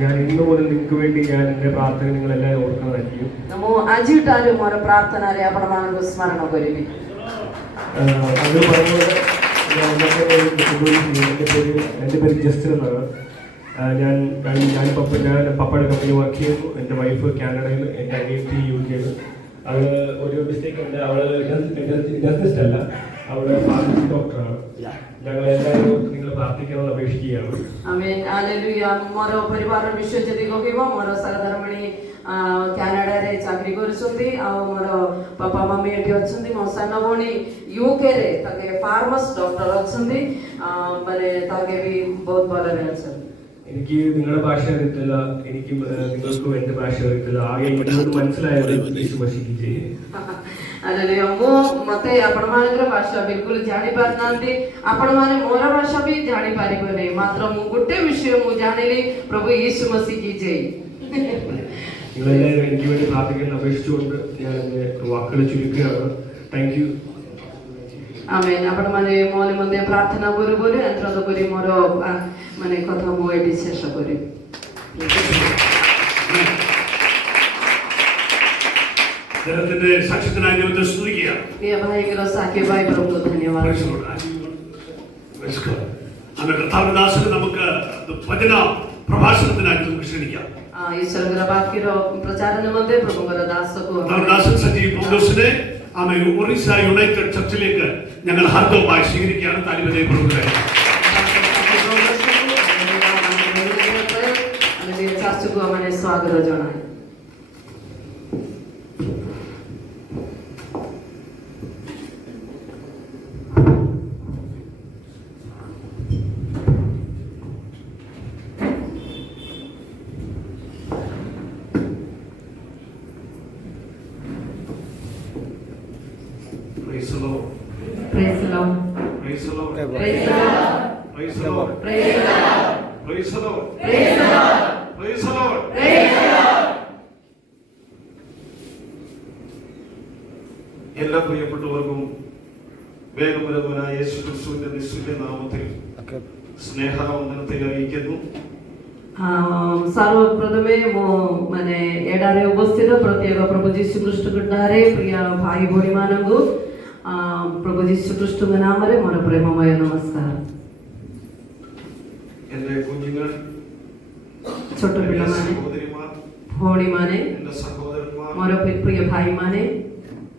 ഞാൻ ഇന്നു മുതൽ നിങ്ങൾക്ക് വേണ്ടി ഞാൻ എൻ്റെ പ്രാർത്ഥന നിങ്ങളെല്ലാം ഓർക്കുന്നതായിരിക്കും. അത് പറയുന്നത് എൻ്റെ പേര് ജസ്റ്റിൻ എന്നാണ്. ഞാൻ പപ്പയുടെ കമ്പനി വർക്ക് ചെയ്യുന്നു. എൻ്റെ വൈഫ് കാനഡയിൽ, എൻ്റെ അനിയത്തി UK-യിൽ. അവൾ ഒരു മിസ്റ്റേക്ക് ഉണ്ട്, അവൾ ഡെന്റിസ്റ്റ് അല്ല, അവൾ ഫാർമസി ഡോക്ടറാണ്. ഞങ്ങൾ എല്ലാവരും നിങ്ങൾ പ്രാർത്ഥിക്കണമെന്ന് അപേക്ഷിക്കുകയാണ്. ମୋର ପରିବାର ବିଷୟ ଯଦି କହିବ, ମୋର ସାରଧର୍ମଣୀ କ୍ୟାନାଡାରେ ଚାକିରି କରୁଛନ୍ତି, ଆଉ ମୋର ବାପା ମମି ଏଠି ଅଛନ୍ତି, ମୋ ସାନ ଭଉଣୀ UK-ରେ ତାକେ ଫାର୍ମସ୍ ଡକ୍ଟର ଅଛନ୍ତି, ମାନେ ତାକେ ବି ବହୁତ ଭଲରେ ଅଛନ୍ତି. എനിക്ക് നിങ്ങളുടെ ഭാഷ അറിയത്തില്ല, എനിക്ക് നിങ്ങൾക്കും എൻ്റെ ഭാഷ അറിയത്തില്ല. ആകെ എനിക്ക് മനസ്സിലായത് യേശുമശിക്ക് ମତେ ଆପଣମାନଙ୍କର ଭାଷା ବିଲକୁଲ ଜାଣିପାରିନାହାନ୍ତି, ଆପଣମାନେ ମୋର ଭାଷା ବି ଜାଣିପାରିବନି, ମାତ୍ର ମୁଁ ଗୋଟେ ବିଷୟ ମୁଁ ଜାଣିଲି, ପ୍ରଭୁ യേശു മസീഹ് ജയ്. നിങ്ങളെല്ലാവരും എനിക്ക് വേണ്ടി പ്രാർത്ഥിക്കാൻ അപേക്ഷിച്ചുകൊണ്ട് ഞാൻ എൻ്റെ വാക്കുകൾ ചുരുക്കുകയാണ്. Thank you. ആമേൻ. ଆପଣମାନେ ମୋ ନିମନ୍ତେ ପ୍ରାର୍ଥନା କରୁ ବୋଲି ଅନୁରୋଧ କରି ମୋର ମାନେ କଥା ମୁଁ ଏଠି ଶେଷ କରିବି. ദൈവത്തിന്റെ സാക്ഷ്യത്തിനായി ദൈവത്തെ സ്തുതിക്കുകയാണ്. കർത്താവിന്റെ ദാസന് നമുക്ക് വചന പ്രഭാഷണത്തിനായി നമുക്ക് ക്ഷണിക്കാം. ദാസൻ സജീവ് പൗലോസിനെ ഒറീസ യുണൈറ്റഡ് ചർച്ചിലേക്ക് ഞങ്ങൾ ഹാർദവമായി സ്വീകരിക്കുകയാണ്. താല്പര്യപ്പെടുന്നത് സ്വാഗത ജനായി. Praise the Lord. Praise the Lord. Praise the Lord. Praise the Lord. Praise the Lord. Praise the Lord. Praise the Lord. Praise the Lord. Praise the Lord. Praise the Lord. എല്ലാ പ്രിയപ്പെട്ടവർക്കും വേഗമരവനായ യേശുക്രിസ്തുവിന്റെ നിസ്തുല്യ നാമത്തിൽ സ്നേഹവന്ദനത്തെ അറിയിക്കുന്നു. सर्वप्रथमे मो माने एडारे उपस्थित प्रत्येक प्रभु जीशु ख्रीष्ट गुड्डारे प्रिय भाई भौणी मानंगु प्रभु जीशु ख्रीष्ट नामरे मोर प्रेममय नमस्कार. എൻ്റെ കുഞ്ഞുങ്ങൾ, छोट पिला माने, भौणी माने, എൻ്റെ സഹോദരന്മാർ, मोर प्रिय भाई माने,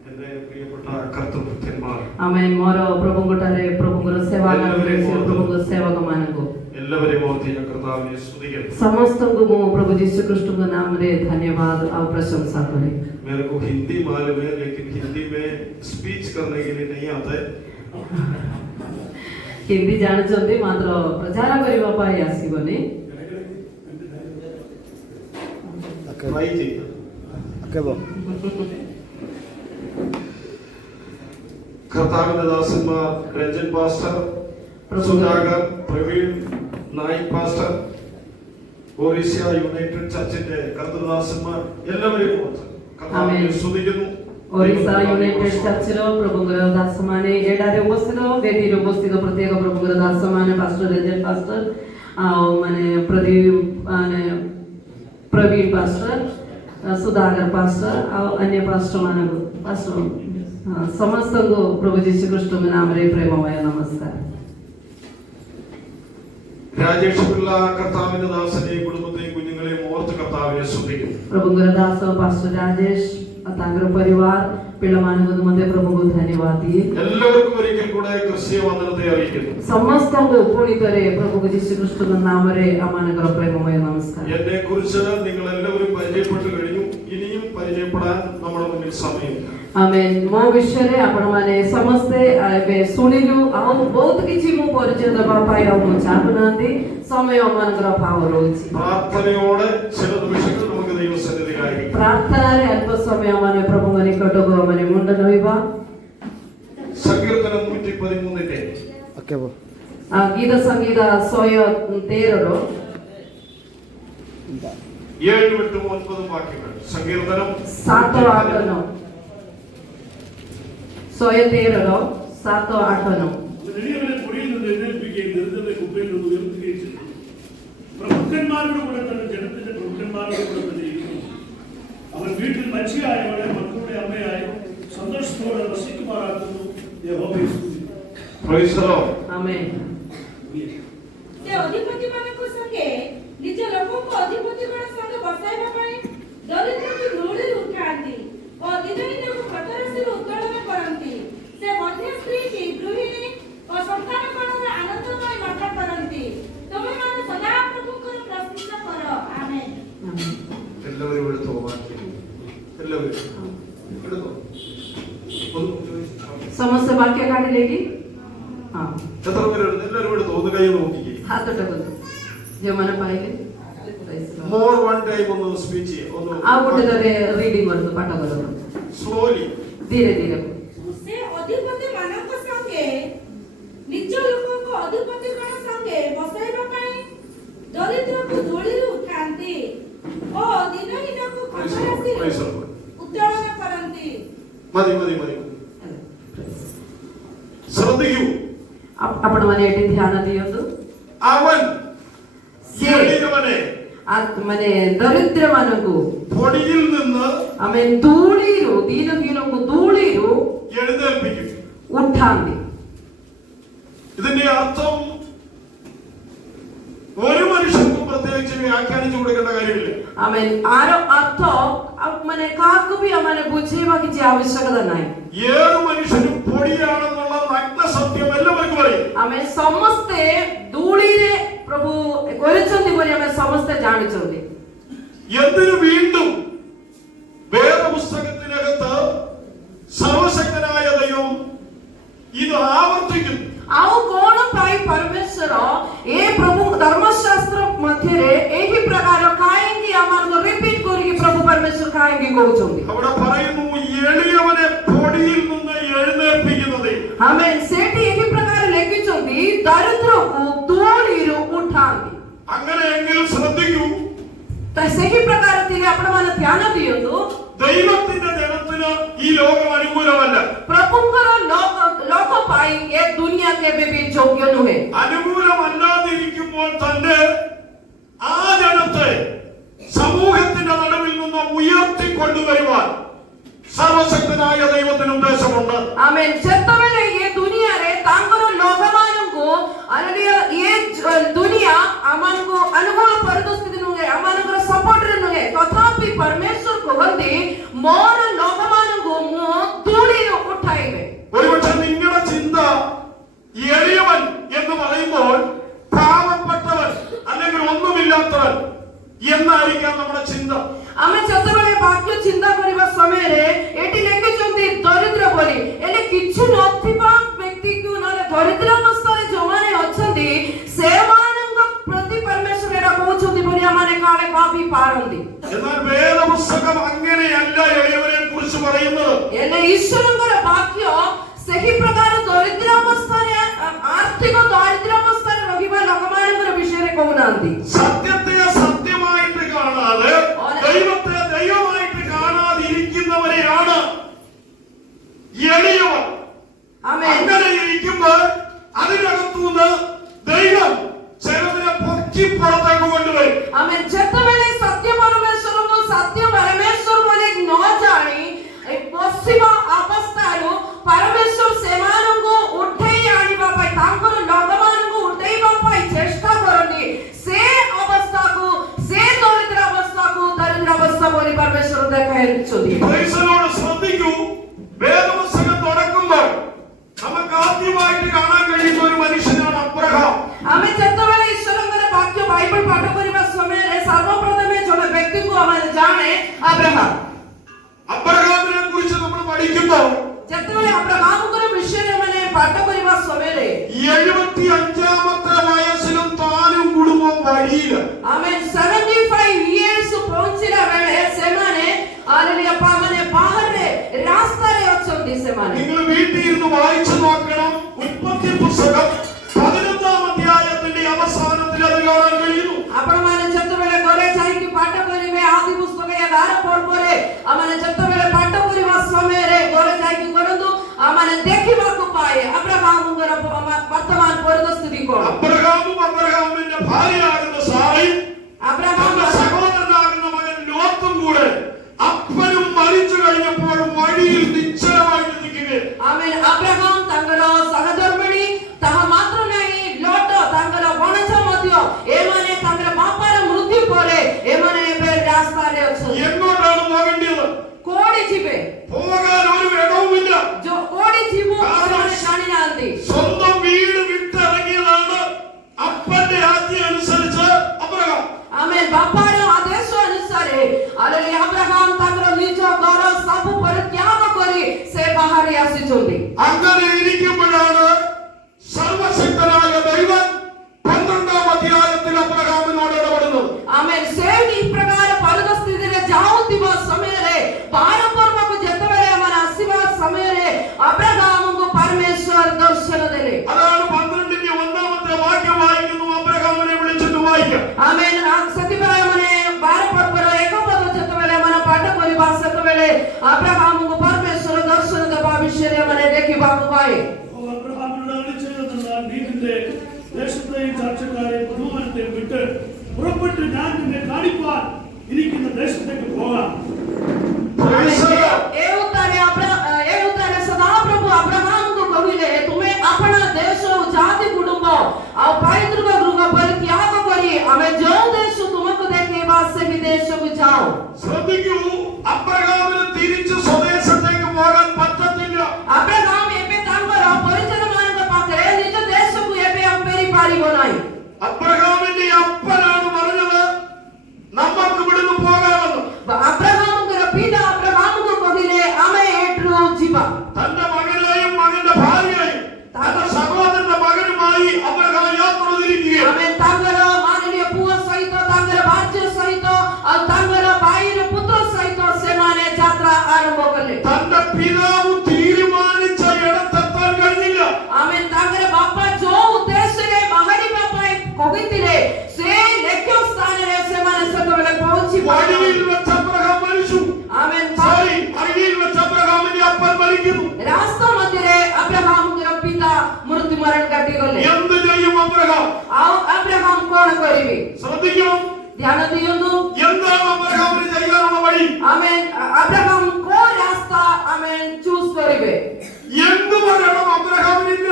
എൻ്റെ പ്രിയപ്പെട്ട കർത്തൃഭൃത്യന്മാർ, आमेन. मोर प्रभु गुड्डारे प्रभु गुर सेवा करे प्रभु गुर सेवक मानंगु എല്ലാവരെയും ഓർത്ത് ഞാൻ കർത്താവിനെ സ്തുതിക്കുന്നു. समस्तଙ୍କୁ ମୁଁ प्रभु जीशु ख्रीष्टଙ୍କ नामରେ धन्यवाद और प्रशंसा करें. मेरे को हिंदी मालूम है, लेकिन हिंदी में स्पीच करने के लिए नहीं आता है. हिंदी जानते मात्र प्रचार करबा पाई आसीबनी. भाई जी കർത്താവിന്റെ ദാസന്മാർ Ranjan pastor, Sudhakar, Praveen Naik pastor, Orissa united ചർച്ചിന്റെ കർത്തൃദാസന്മാർ എല്ലാവരെയും കർത്താവിനെ സ്തുതിക്കുന്നു. ओरिसा यूनाइटेड चर्चर प्रभुଙ୍କର ଦାସମାନେ ଏଠାରେ ଉପସ୍ଥିତ, ବେଦୀରେ ଉପସ୍ଥିତ ପ୍ରତ୍ୟେକ ପ୍ରଭୁଙ୍କର ଦାସମାନେ, ପାଷ୍ଟର ରଞ୍ଜନ ପାଷ୍ଟର, ଆଉ ମାନେ ପ୍ରଦୀପ ମାନେ ପ୍ରବୀଣ ପାଷ୍ଟର, ସୁଧାକର ପାଷ୍ଟର, ଆଉ ଅନ୍ୟ ପାଷ୍ଟର ମାନଙ୍କୁ ପାଷ୍ଟର ସମସ୍ତଙ୍କୁ ପ୍ରଭୁ ଯୀଶୁ ଖ୍ରୀଷ୍ଟଙ୍କ ନାମରେ ପ୍ରେମମୟ ନମସ୍କାର. രാജേഷ് പിള്ള കർത്താവിന്റെ ദാസനെയും കുടുംബത്തെയും കുഞ്ഞുങ്ങളെയും ഓർത്ത് കർത്താവിനെ സ്തുതിക്കുന്നു. ପ୍ରଭୁଙ୍କର ଦାସ ପାଷ୍ଟର ରାଜേଶ ତାଙ୍କର ପରିବାର ପିଲାମାନଙ୍କୁ ମଧ୍ୟ ପ୍ରଭୁଙ୍କୁ ଧନ୍ୟବାଦ ଦିଏ. എല്ലാവർക്കും ഒരിക്കൽ കൂടെ ക്രിസ്തീയ വന്ദനത്തെ അറിയിക്കുന്നു. ସମସ୍ତଙ୍କୁ ପୁଣି ଥରେ ପ୍ରଭୁ ଯୀଶୁ ଖ୍ରୀଷ୍ଟଙ୍କ ନାମରେ ଆମମାନଙ୍କର ପ୍ରେମମୟ ନମସ୍କାର. എന്നെ കുറിച്ച് നിങ്ങൾ എല്ലാവരും പരിചയപ്പെട്ടു കഴിഞ്ഞു. ഇനിയും പരിചയപ്പെടാൻ നമ്മുടെ മുന്നിൽ സമയമില്ല. आमेन. मो विषय रे आपण माने समस्ते एबे सुनिलु आ बहुत किछि मु परिचय दबा पाई आ मु चाहनांदी समय मनकर भाव रोछि. പ്രാർത്ഥനയോടെ ചില നിമിഷങ്ങൾ നമുക്ക് ദൈവസന്നിധിയിലായിരിക്കാം. प्रार्थनारे अल्प समय माने प्रभु निकटको माने मुंडन होइबा. സങ്കീർത്തനം 113 ओकेबो गीत संगीत 113 रो 7-9 വാക്യങ്ങൾ. സങ്കീർത്തനം 7-8 113 रो 7-8 പ്രഭുക്കന്മാരുടെ കൂടെ തന്റെ ജനത്തെ ലജ്ജയായവളെ മക്കളുടെ അമ്മയായി സന്തോഷത്തോടെ വസിക്കുമാറാക്കുന്നു. യഹോവയെ സ്തുതിക്കുന്നു. Praise the Lord. Amen. ସେ ଅଧିପତିମାନଙ୍କ ସଙ୍ଗେ ନିଜ ଲୋକଙ୍କୁ ଅଧିପତିଗଣ ସଙ୍ଗେ ବସାଇବା ପାଇଁ ଦରିଦ୍ରକୁ ଧୂଳିରୁ ଉଠାନ୍ତି ଓ ଦିନହୀନକୁ ପ୍ରତାରସିରୁ ଉତ୍ତୋଳନ କରନ୍ତି। ସେ ମଧ୍ୟ ସ୍ତ୍ରୀକି ଗୃହିଣୀ ଓ ସନ୍ତାନଗଣର ଆନନ୍ଦମୟ ମାତା କରନ୍ତି। ତୁମେମାନେ ସଦାପ୍ରଭୁଙ୍କର ପ୍ରଶଂସା କର। ଆମେନ୍। Amen. എല്ലാവരും എടുത്തോ വാക്യം. എല്ലാവരും എടുത്തോ. ସମସ୍ତେ ବାକ୍ୟ କାଢିଲେ କି? ହଁ, എത്ര പേരുണ്ട്? എല്ലാവരും എടുത്തോ. ഒന്ന് കൈ നോക്കിക്കേ. ହାତ ଟେକନ୍ତୁ ଯେଉଁମାନେ ପାଇଲେ। മോർ വൺ ടൈം ഒന്ന് സ്പീച്ച് ചെയ്യേ. ଆଉ ଗୋଟେ ଥରେ ରିଡିଂ କରନ୍ତୁ, ପାଠ କରନ୍ତୁ സ്ലോലി. ଧୀରେ ଧୀରେ। ସେ ଅଧିପତିମାନଙ୍କ ସଙ୍ଗେ ନିଜ ଲୋକଙ୍କୁ ଅଧିପତିଗଣ ସଙ୍ଗେ ବସାଇବା ପାଇଁ ଦରିଦ୍ରକୁ ଧୂଳିରୁ ଉଠାନ୍ତି ଓ ଦିନହୀନକୁ ପ୍ରତାରସିରୁ ଉତ୍ତୋଳନ କରନ୍ତି। മതി മതി മതി. ശ്രദ്ധിക്കൂ. ଆପଣମାନେ ଏଠି ଧ୍ୟାନ ଦିଅନ୍ତୁ। അവൻ ସେ എളിയവനെ ମାନେ ଦରିଦ୍ର ମାନଙ୍କୁ പൊടിയിൽ നിന്ന് ଆମେ ଧୂଳିରୁ, ଦିନହୀନଙ୍କୁ ଧୂଳିରୁ എഴുന്നേൽപ്പിക്കും. ଉଠାନ୍ତି। ഇതിന്റെ അർത്ഥം ഒരു മനുഷ്യർക്കും പ്രത്യേകിച്ച് വ്യാഖ്യാനിച്ചു കൊടുക്കേണ്ട കാര്യമില്ല. ଆମେ ଆର ଅର୍ଥ ମାନେ କାହାକୁ ବି ଆମେ ବୁଝେଇବା କିଛି ଆବଶ୍ୟକତା ନାହିଁ। ഏത് മനുഷ്യനും പൊടിയാണെന്നുള്ള നഗ്ന സത്യം എല്ലാവർക്കും അറിയാം. ଆମେ ସମସ୍ତେ ଧୂଳିରେ ପ୍ରଭୁ କରିଛନ୍ତି ବୋଲି ଆମେ ସମସ୍ତେ ଜାଣିଛନ୍ତି। എന്തിനു വീണ്ടും വേദപുസ്തകത്തിനകത്ത് സർവശക്തനായ ദൈവം ഇത് ആവർത്തിക്കുന്നു. ଆଉ କଣ ପାଇଁ ପରମେଶ୍ୱର ଏ ପ୍ରଭୁ ଧର୍ମଶାସ୍ତ୍ର ମଧ୍ୟରେ ଏହି ପ୍ରକାର କାହିଁକି ଆମକୁ ରିପିଟ୍ କରିକି ପ୍ରଭୁ ପରମେଶ୍ୱର କାହିଁକି କହୁଛନ୍ତି? അവിടെ പറയുന്നു എളിയവനെ പൊടിയിൽ നിന്ന് എഴുന്നേൽപ്പിക്കുന്നത്. ଆମେ ସେଠି ଏହି ପ୍ରକାର ଲେଖିଛନ୍ତି ଦରିଦ୍ରକୁ ଧୂଳିରୁ ଉଠାନ୍ତି। അങ്ങനെയെങ്കിൽ ശ്രദ്ധിക്കൂ. ତ ସେହି ପ୍ରକାର ଥିଲେ ଆପଣମାନେ ଧ୍ୟାନ ଦିଅନ୍ତୁ। ദൈവത്തിന്റെ ജനത്തിന് ഈ ലോകം അനുകൂലമല്ല. ପ୍ରଭୁଙ୍କର ଲୋକ ପାଇଁ ଏ ଦୁନିଆ କେବେ ବି ଯୋଗ୍ୟ ନୁହେଁ। അനുകൂലമല്ലാതിരിക്കുമ്പോൾ തന്നെ ആ ജനത്തെ സമൂഹത്തിന്റെ നടുവിൽ നിന്ന് ഉയർത്തിക്കൊണ്ടുവരുവാൻ സർവശക്തനായ ദൈവത്തിന് ഉദ്ദേശമുണ്ട്. ആമേൻ। ଯେତେବେଳେ ଏ ଦୁନିଆରେ ତାଙ୍କର ଲୋକମାନଙ୍କୁ ଏ ଦୁନିଆ ଆମମାନଙ୍କୁ ଅନୁକୂଳ ପରିସ୍ଥିତି ନୁହେଁ, ଆମମାନଙ୍କର ସପୋର୍ଟରେ ନୁହେଁ, ତଥାପି ପରମେଶ୍ୱର କୁହନ୍ତି ମୋର ଲୋକମାନଙ୍କୁ ମୁଁ ଧୂଳିରୁ ଉଠାଇବେ। ഒരുപക്ഷെ നിങ്ങളുടെ ചിന്ത എളിയവൻ എന്ന് പറയുമ്പോൾ പാവപ്പെട്ടവൻ അല്ലെങ്കിൽ ഒന്നുമില്ലാത്തവൻ എന്നായിരിക്കാം നമ്മുടെ ചിന്ത. ଆମେ ଯେତେବେଳେ ବାକ୍ୟ ଚିନ୍ତା କରିବା ସମୟରେ ଏଠି ଲେଖିଛନ୍ତି ଦରିଦ୍ର ବୋଲି, ହେଲେ କିଛି ନଥିବା ବ୍ୟକ୍ତିକୁ ନହେଲେ ଦରିଦ୍ର ଅବସ୍ଥାରେ ଯୋଉମାନେ ଅଛନ୍ତି ସେମାନଙ୍କ ପ୍ରତି ପରମେଶ୍ୱର ଏଟା କହୁଛନ୍ତି ବୋଲି ଆମମାନେ କାଳେ ଭାବି ପାରନ୍ତି। എന്നാൽ വേദപുസ്തകം അങ്ങനെയല്ല എളിയവനെ കുറിച്ച് പറയുന്നത്. ହେଲେ ଈଶ୍ୱରଙ୍କର ବାକ୍ୟ ସେହି ପ୍ରକାର ଦରିଦ୍ର ଅବସ୍ଥାରେ, ଆର୍ଥିକ ଦରିଦ୍ର ଅବସ୍ଥାରେ ରହିବା ଲୋକମାନଙ୍କର ବିଷୟରେ କହୁନାହାନ୍ତି। സത്യത്തെ സത്യമായിട്ട് കാണാതെ ദൈവത്തെ ദൈവമായിട്ട് കാണാതിരിക്കുന്നവരെയാണ് എളിയവർ. അങ്ങനെ ഇരിക്കുമ്പോൾ അതിനകത്തുനിന്ന് ദൈവം ചിലതിനെ പൊക്കി പുറത്തേക്ക് കൊണ്ടുവരും. आमेन। ଯେତେବେଳେ ସତ୍ୟ ପରମେଶ୍ୱରଙ୍କୁ ସତ୍ୟ ପରମେଶ୍ୱର ବୋଲି ନ ଜାଣି ବସିବା ଅବସ୍ଥାରୁ ପରମେଶ୍ୱର ସେମାନଙ୍କୁ ଉଠେଇ ଆଣିବା ପାଇଁ, ତାଙ୍କର ଲୋକମାନଙ୍କୁ ଉଠେଇବା ପାଇଁ ଚେଷ୍ଟା କରନ୍ତି। ସେ ଅବସ୍ଥାକୁ, ସେ ଦରିଦ୍ର ଅବସ୍ଥାକୁ ଦରିଦ୍ର ଅବସ୍ଥା ବୋଲି ପରମେଶ୍ୱର ଦେଖାଇଛନ୍ତି। ക്രൈസ്തവരോട് ശ്രദ്ധിക്കൂ. വേദപുസ്തകം തുടങ്ങുമ്പോൾ നമുക്ക് ആദ്യമായിട്ട് കാണാൻ കഴിയുന്ന ഒരു മനുഷ്യനാണ് അബ്രഹാം. ଆମେ ଯେତେବେଳେ ଈଶ୍ୱରଙ୍କର ବାକ୍ୟ ବାଇବଲ ପାଠ କରିବା ସମୟରେ ସର୍ବପ୍ରଥମେ ଜଣେ ବ୍ୟକ୍ତିକୁ ଆମେ ଜାଣେ ଅବ୍ରାହମ। അബ്രഹാമിനെ കുറിച്ച് നമ്മൾ പഠിക്കുമ്പോൾ ଯେତେବେଳେ ଅବ୍ରାହମଙ୍କର ବିଷୟରେ ମାନେ ପାଠ କରିବା ସମୟରେ 75ാമത്തെ വയസ്സിലും താനും കുടുംബം വഴിയില്ല. ଆମେ 75 years ପହଞ୍ଚିଲା ବେଳେ ସେମାନେ ମାନେ ବାହାରେ ରାସ୍ତାରେ ଅଛନ୍ତି। ସେମାନେ നിങ്ങൾ വീട്ടിൽ ഇരുന്ന് വായിച്ചു നോക്കണം. ഉൽപ്പത്തി പുസ്തകം 11ാം അധ്യായത്തിന്റെ അവസാനത്തിൽ അത് കാണാൻ കഴിയുന്നു. ଆପଣମାନେ ଯେତେବେଳେ ଘରେ ଯାଇକି ପାଠ କରିବେ ଆଦି ପୁସ୍ତକ 11 ପର୍ବରେ ଆମେ ଯେତେବେଳେ ପାଠ କରିବା ସମୟରେ ଘରେ ଯାଇକି କରନ୍ତୁ, ଆମେ ଦେଖିବାକୁ ପାଏ ଅବ୍ରାହମଙ୍କର ବର୍ତ୍ତମାନ ପରିସ୍ଥିତି କଣ। അബ്രഹാമും അബ്രഹാമിന്റെ ഭാര്യയാകുന്ന സാറയും അബ്രഹാം സഹോദരനാകുന്ന മകൻ ലോത്തും കൂടെ അപ്പനും മറിയവും വായിക്കാം. आमेन सत्यभाय मने 12 एक पद जतवेले मन पाठ करिबा सतवेले अब्राहम को परमेश्वर दर्शन दबा विषय मने देखिबा पाए അബ്രഹാമിനോട് അരുളിച്ചെയ്തതെന്നാൽ നീ നിന്റെ ദേശത്തെയും ചാർച്ചക്കാരെയും കുടുംബത്തെയും വിട്ട് പുറപ്പെട്ട് ഞാൻ നിന്നെ കാണിപ്പാൻ ഇരിക്കുന്ന ദേശത്തേക്ക് പോകാം. ए उतारे सदा प्रभु अब्राहम को कहिले तुम्हें अपना देश जाति कुटुंब और पैतृक गृह परित्याग करी हमें जो देश तुमको देखे वासे विदेश को जाओ ശ്രദ്ധിക്കൂ, അബ്രഹാമിന് തിരിച്ച് സ്വദേശത്തേക്ക് പോകാൻ പറ്റത്തില്ല. अब्राहम एबे तांगर परिचय मान पाकरे निज देश को एबे अंपेरी पारी बनाई അബ്രഹാമിന്റെ അപ്പനാണ് പറഞ്ഞത് നമുക്ക് ഇവിടുന്ന് പോകാമെന്ന്. अब्राहम के पिता अब्राहम को कहिले हमें एट्रो जीवा തന്റെ മകനെയും മകന്റെ ഭാര്യയെയും തന്റെ സഹോദരന്റെ മകനുമായി അബ്രഹാം യാത്ര തിരിക്കുകയാണ്. हमें तांगर माननीय पुआ सहित तांगर भाज्य सहित और तांगर भाई पुत्र सहित से माने यात्रा आरंभ करले തന്റെ പിതാവ് തീരുമാനിച്ച ഇടത്തെത്താൻ കഴിഞ്ഞില്ല. हमें तांगर बापा जो उद्देश्य रे महारी बापा कोगितिले से लेख्यो स्थान रे से माने सतवेले पहुंची വഴിയിൽ വെച്ച് അബ്രഹാം മരിച്ചു. हमें സോറി, വഴിയിൽ വെച്ച് അബ്രഹാമിന്റെ അപ്പൻ മരിക്കുന്നു. रास्ता मध्य रे अब्राहम के पिता मृत्यु मरण काटी गले എന്ത് ചെയ്യും അബ്രഹാം? आओ अब्राहम कोण करिबे ശ്രദ്ധിക്കണം, ध्यान दियोंदु എന്താണ് അബ്രഹാമിന് ചെയ്യാനുള്ള വഴി? हमें अब्राहम को रास्ता हमें चूज करिबे എന്ത് പറയണം അബ്രഹാമിനില്ല?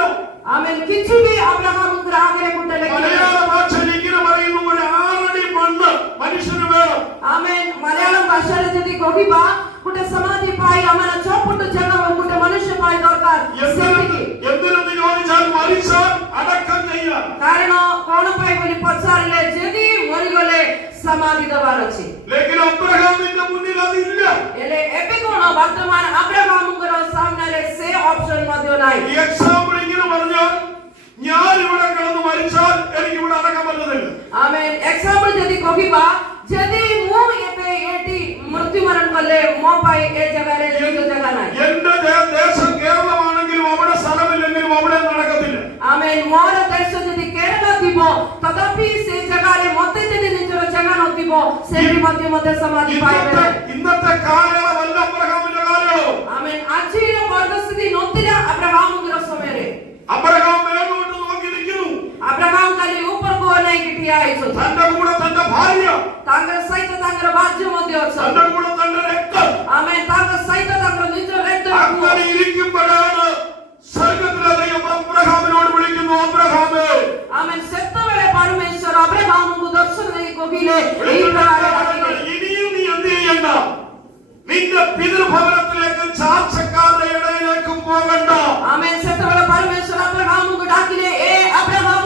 हमें किछु भी अब्राहम के आगे कुटले മലയാള ഭാഷയിൽ ഇങ്ങനെ പറയുന്നു, ഒരു 6 അടി മണ്ണ് മനുഷ്യന് വേണം. हमें मलयालम भाषा रे जदी कहिबा कुटे समाधि पाई हमारा चौपुट जगह कुटे मनुष्य पाई दरकार सेतिकी എന്തിനെന്ന് ചോദിച്ചാൽ മരിച്ചാൽ അടക്കം ചെയ്യാൻ. कारण कोण पाई बोली पचारिले जदी मरि गले समाधि दबार अछि लेकिन अब्रहामिന്റെ മുന്നിൽ അതില്ല. एले एबे कोण वर्तमान अब्राहम के सामने रे से ऑप्शन मध्य नाही ഈ എക്സാമ്പിൾ ഇങ്ങനെ പറഞ്ഞാൽ, ഞാൻ ഇവിടെ കിടന്ന് മരിച്ചാൽ എനിക്ക് ഇവിടെ അടക്കം പറ്റുന്നില്ല. हमें एग्जांपल जदी कहिबा जदी मु एबे एटी मृत्यु मरण कले मो पाई ए जगह रे जो जगह नाही എന്റെ ദേശം കേരളമാണെങ്കിലും അവിടെ സ്ഥലമില്ലെങ്കിലും അവിടെ നടക്കത്തില്ല. हमें मोर देश जदी केरला दिबो तथापि से जगह रे मते जदी निजर जगह नथिबो सेठी मध्य समाधि पाइबे ഇന്നത്തെ കാലയളവല്ല അബ്രഹാമിന്റെ കാലയളവ്. हमें आजिर परिस्थिति नथिला अब्राहम के समय रे അബ്രഹാം മേലോട്ട് നോക്കി നിൽക്കുന്നു. अब्राहम खाली ऊपर को नहीं किटिया आइछो തന്റെ കൂടെ തന്റെ ഭാര്യ, तांगर सहित तांगर राज्य मध्य തന്റെ अछ കൂടെ തന്റെ രക്തം. हमें तांगर सहित तांगर निजर रक्त അങ്ങനെ ഇരിക്കുമ്പോഴാണ് സ്വർഗ്ഗത്തിലെ ദൈവം അബ്രഹാമിനോട് വിളിക്കുന്നു, അബ്രഹാമേ. हमें सेतवेले परमेश्वर अब्राहम को दर्शन दे कहिले ई प्रकार ഇനിയും നീ എന്ത് ചെയ്യണ്ട, നിന്റെ പിതൃഭവനത്തിലേക്ക് ചാർച്ചക്കാരുടെ ഇടയിലേക്ക് പോകണ്ട. हमें सेतवेले परमेश्वर अब्राहम को डाकिले ए अब्राहम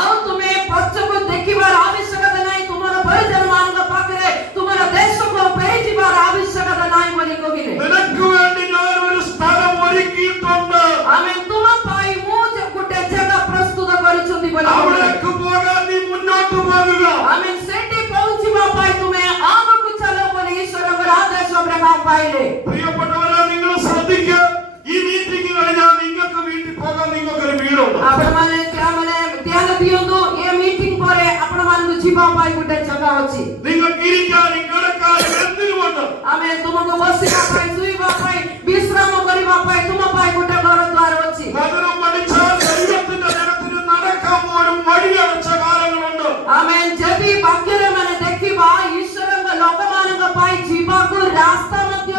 आओ तुम्हें पक्ष को देखिबार आवश्यकता नहीं तुम्हारा परिजन मान पाकरे तुम्हारा देश को भेजिबार आवश्यकता नहीं बोली कहिले നിനക്ക് വേണ്ടി ഞാൻ ഒരു സ്ഥലം ഒരുക്കിയിട്ടുണ്ട്. हमें तुम पाई मुझ गुटे जगह प्रस्तुत करिछुंदी बोली അവിടേക്ക് പോകാൻ നീ മുന്നോട്ട് പോകുക. हमें सेठी पहुंचीबा पाई तुम्हें आगकु चलो बोली ईश्वर का आदेश अब्राहम पाइले പ്രിയപ്പെട്ടവരെ, നിങ്ങൾ ശ്രദ്ധിക്കുക. ഈ മീറ്റിംഗ് കഴിഞ്ഞാൽ നിങ്ങൾക്ക് വീട്ടിൽ പോകാൻ നിങ്ങൾക്കൊരു വീടുണ്ട്. आपण माने क्या माने ध्यान दियोंदु ये मीटिंग परे आपण मानकु जीवा पाई गुटे जगह अछि നിങ്ങൾക്ക് ഇരിക്കാനും കിടക്കാനും എന്തിനുമുണ്ട്. आमे तुमको बसिबा पाई सुइबा पाई विश्राम करिबा पाई तुम पाई गुटे घर द्वार अछि വചനം പഠിച്ചാൽ ദൈവത്തിന്റെ ജനത്തിന് നടക്കാൻ പോലും വഴിയടച്ച കാലങ്ങളുണ്ട്. आमे जदी वाक्य रे माने देखिबा ईश्वरंग लोकमानंग पाई जीवा को रास्ता मध्य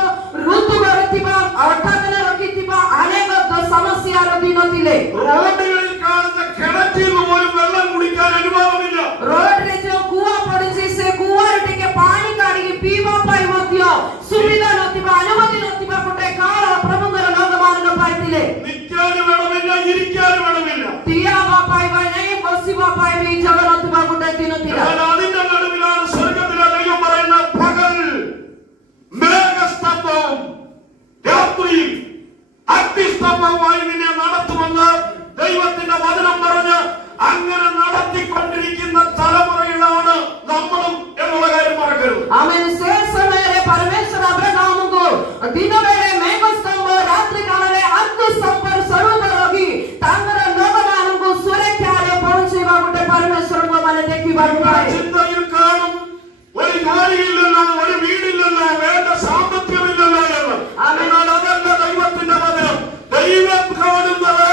ऋतु करतिबा अर्थाकन रखितिबा अनेक समस्या रदिन तिले റോഡുകളിൽ കാണുന്ന കിണറ്റിൽ നിന്ന് പോലും വെള്ളം കുടിക്കാൻ അനുവാദമില്ല. रोड रे जो कुआ पड़िछि से कुआ रे के पानी काढी पीवा पाई मध्य सुविधा नथिबा अनुमति नथिबा कोटे काल प्रभुंगर लोकमानंग पाइतिले നിൽക്കാനും വേണമില്ല, ഇരിക്കാനും വേണമില്ല. तिया बापाई भाई नहीं बसिबा पाई भी जगह नथिबा कोटे दिन तिला എന്നാൽ അതിന്റെ നടുവിലാണ് സ്വർഗ്ഗത്തിലെ ദൈവം പറയുന്ന പകൽ മേഘസ്തംഭവും രാത്രിയിൽ അഗ്നിസ്തംഭവുമായി നിന്നെ നടത്തുമെന്ന് ദൈവം ചിന്തയിൽ കാണും ഒരു ജോലിയില്ലല്ലോ, ഒരു വീടില്ലല്ലോ, വേണ്ട സാമ്പത്തികമില്ലല്ലോ എന്ന്. എന്നാൽ അതല്ല ദൈവത്തിന്റെ വചനം. ദൈവം കാണുന്നത്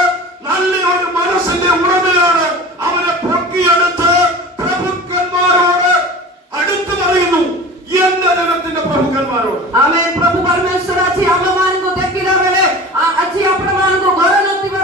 നല്ല ഒരു മനസ്സിന്റെ ഉടമയാണ്. അവനെ പൊക്കിയെടുത്ത് പ്രഭുക്കന്മാരോട് അടുത്ത് പറയുന്നു, എന്റെ ജനത്തിന്റെ പ്രഭുക്കന്മാരോട്. आमेन। प्रभु परमेश्वर अच्छी आममान को देखिला बेले अच्छी अपमान को घर नथिबो,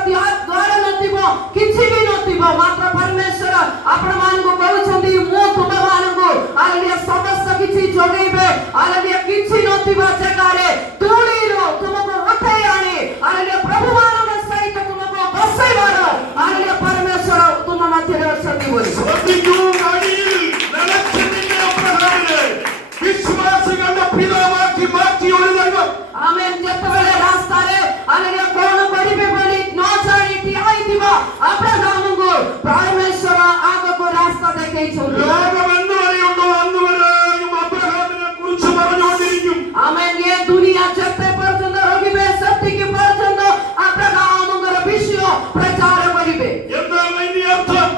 द्वार नथिबो, किछि भी नथिबो, मात्र परमेश्वर अपमान को कहउछंती मो तुममान को हालेलुया समस्त किछि जोगैबे, हालेलुया किछि नथिबो जगारे तुळीरो तुमको उठाई आनी, हालेलुया प्रभु मानव सहित तुमको बसाइबारो, हालेलुया परमेश्वर तुम मध्यरे अछंती बोली। ശ്രദ്ധിക്കൂ, അടിയിൽ നിലച്ചിരിക്കുന്ന അബ്രഹാമിനെ വിശ്വാസികളുടെ പിതാവാക്കി മാറ്റിയ ഒരു ദൈവം. आमेन। जेतेबेले रास्ता रे हालेलुया कोन करिबे बोली न जानिति आइतिबा अब्राहम को परमेश्वर आगको रास्ता देखैछु। ലോകം എന്ന് വരെയുണ്ടോ അന്ന് വരെയും അബ്രഹാമിനെ കുറിച്ച് പറഞ്ഞുകൊണ്ടിരിക്കും. आमेन। ये दुनिया जते पर्यंत रहिबे सत्य की पर्यंत अब्राहमଙ୍କର विषय प्रचार करिबे। എന്താണ് ഇതിന്റെ അർത്ഥം?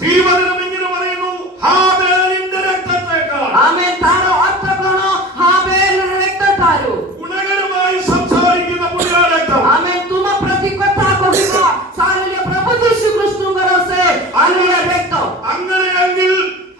തിരുവചനം ഇങ്ങനെ പറയുന്നു, ഹാബേലിന്റെ രക്തത്തേക്കാൾ. आमेन। तारो अर्थ कोन हाबेल रक्ततारु। ഗുണകരമായി സംസാരിക്കുന്ന പുതിയ രക്തം. आमेन। तुम प्रति कथा कहिबा सारे प्रभु यीशु ख्रिस्तଙ୍କର से हालेलुया रक्त। അങ്ങനെയെങ്കിൽ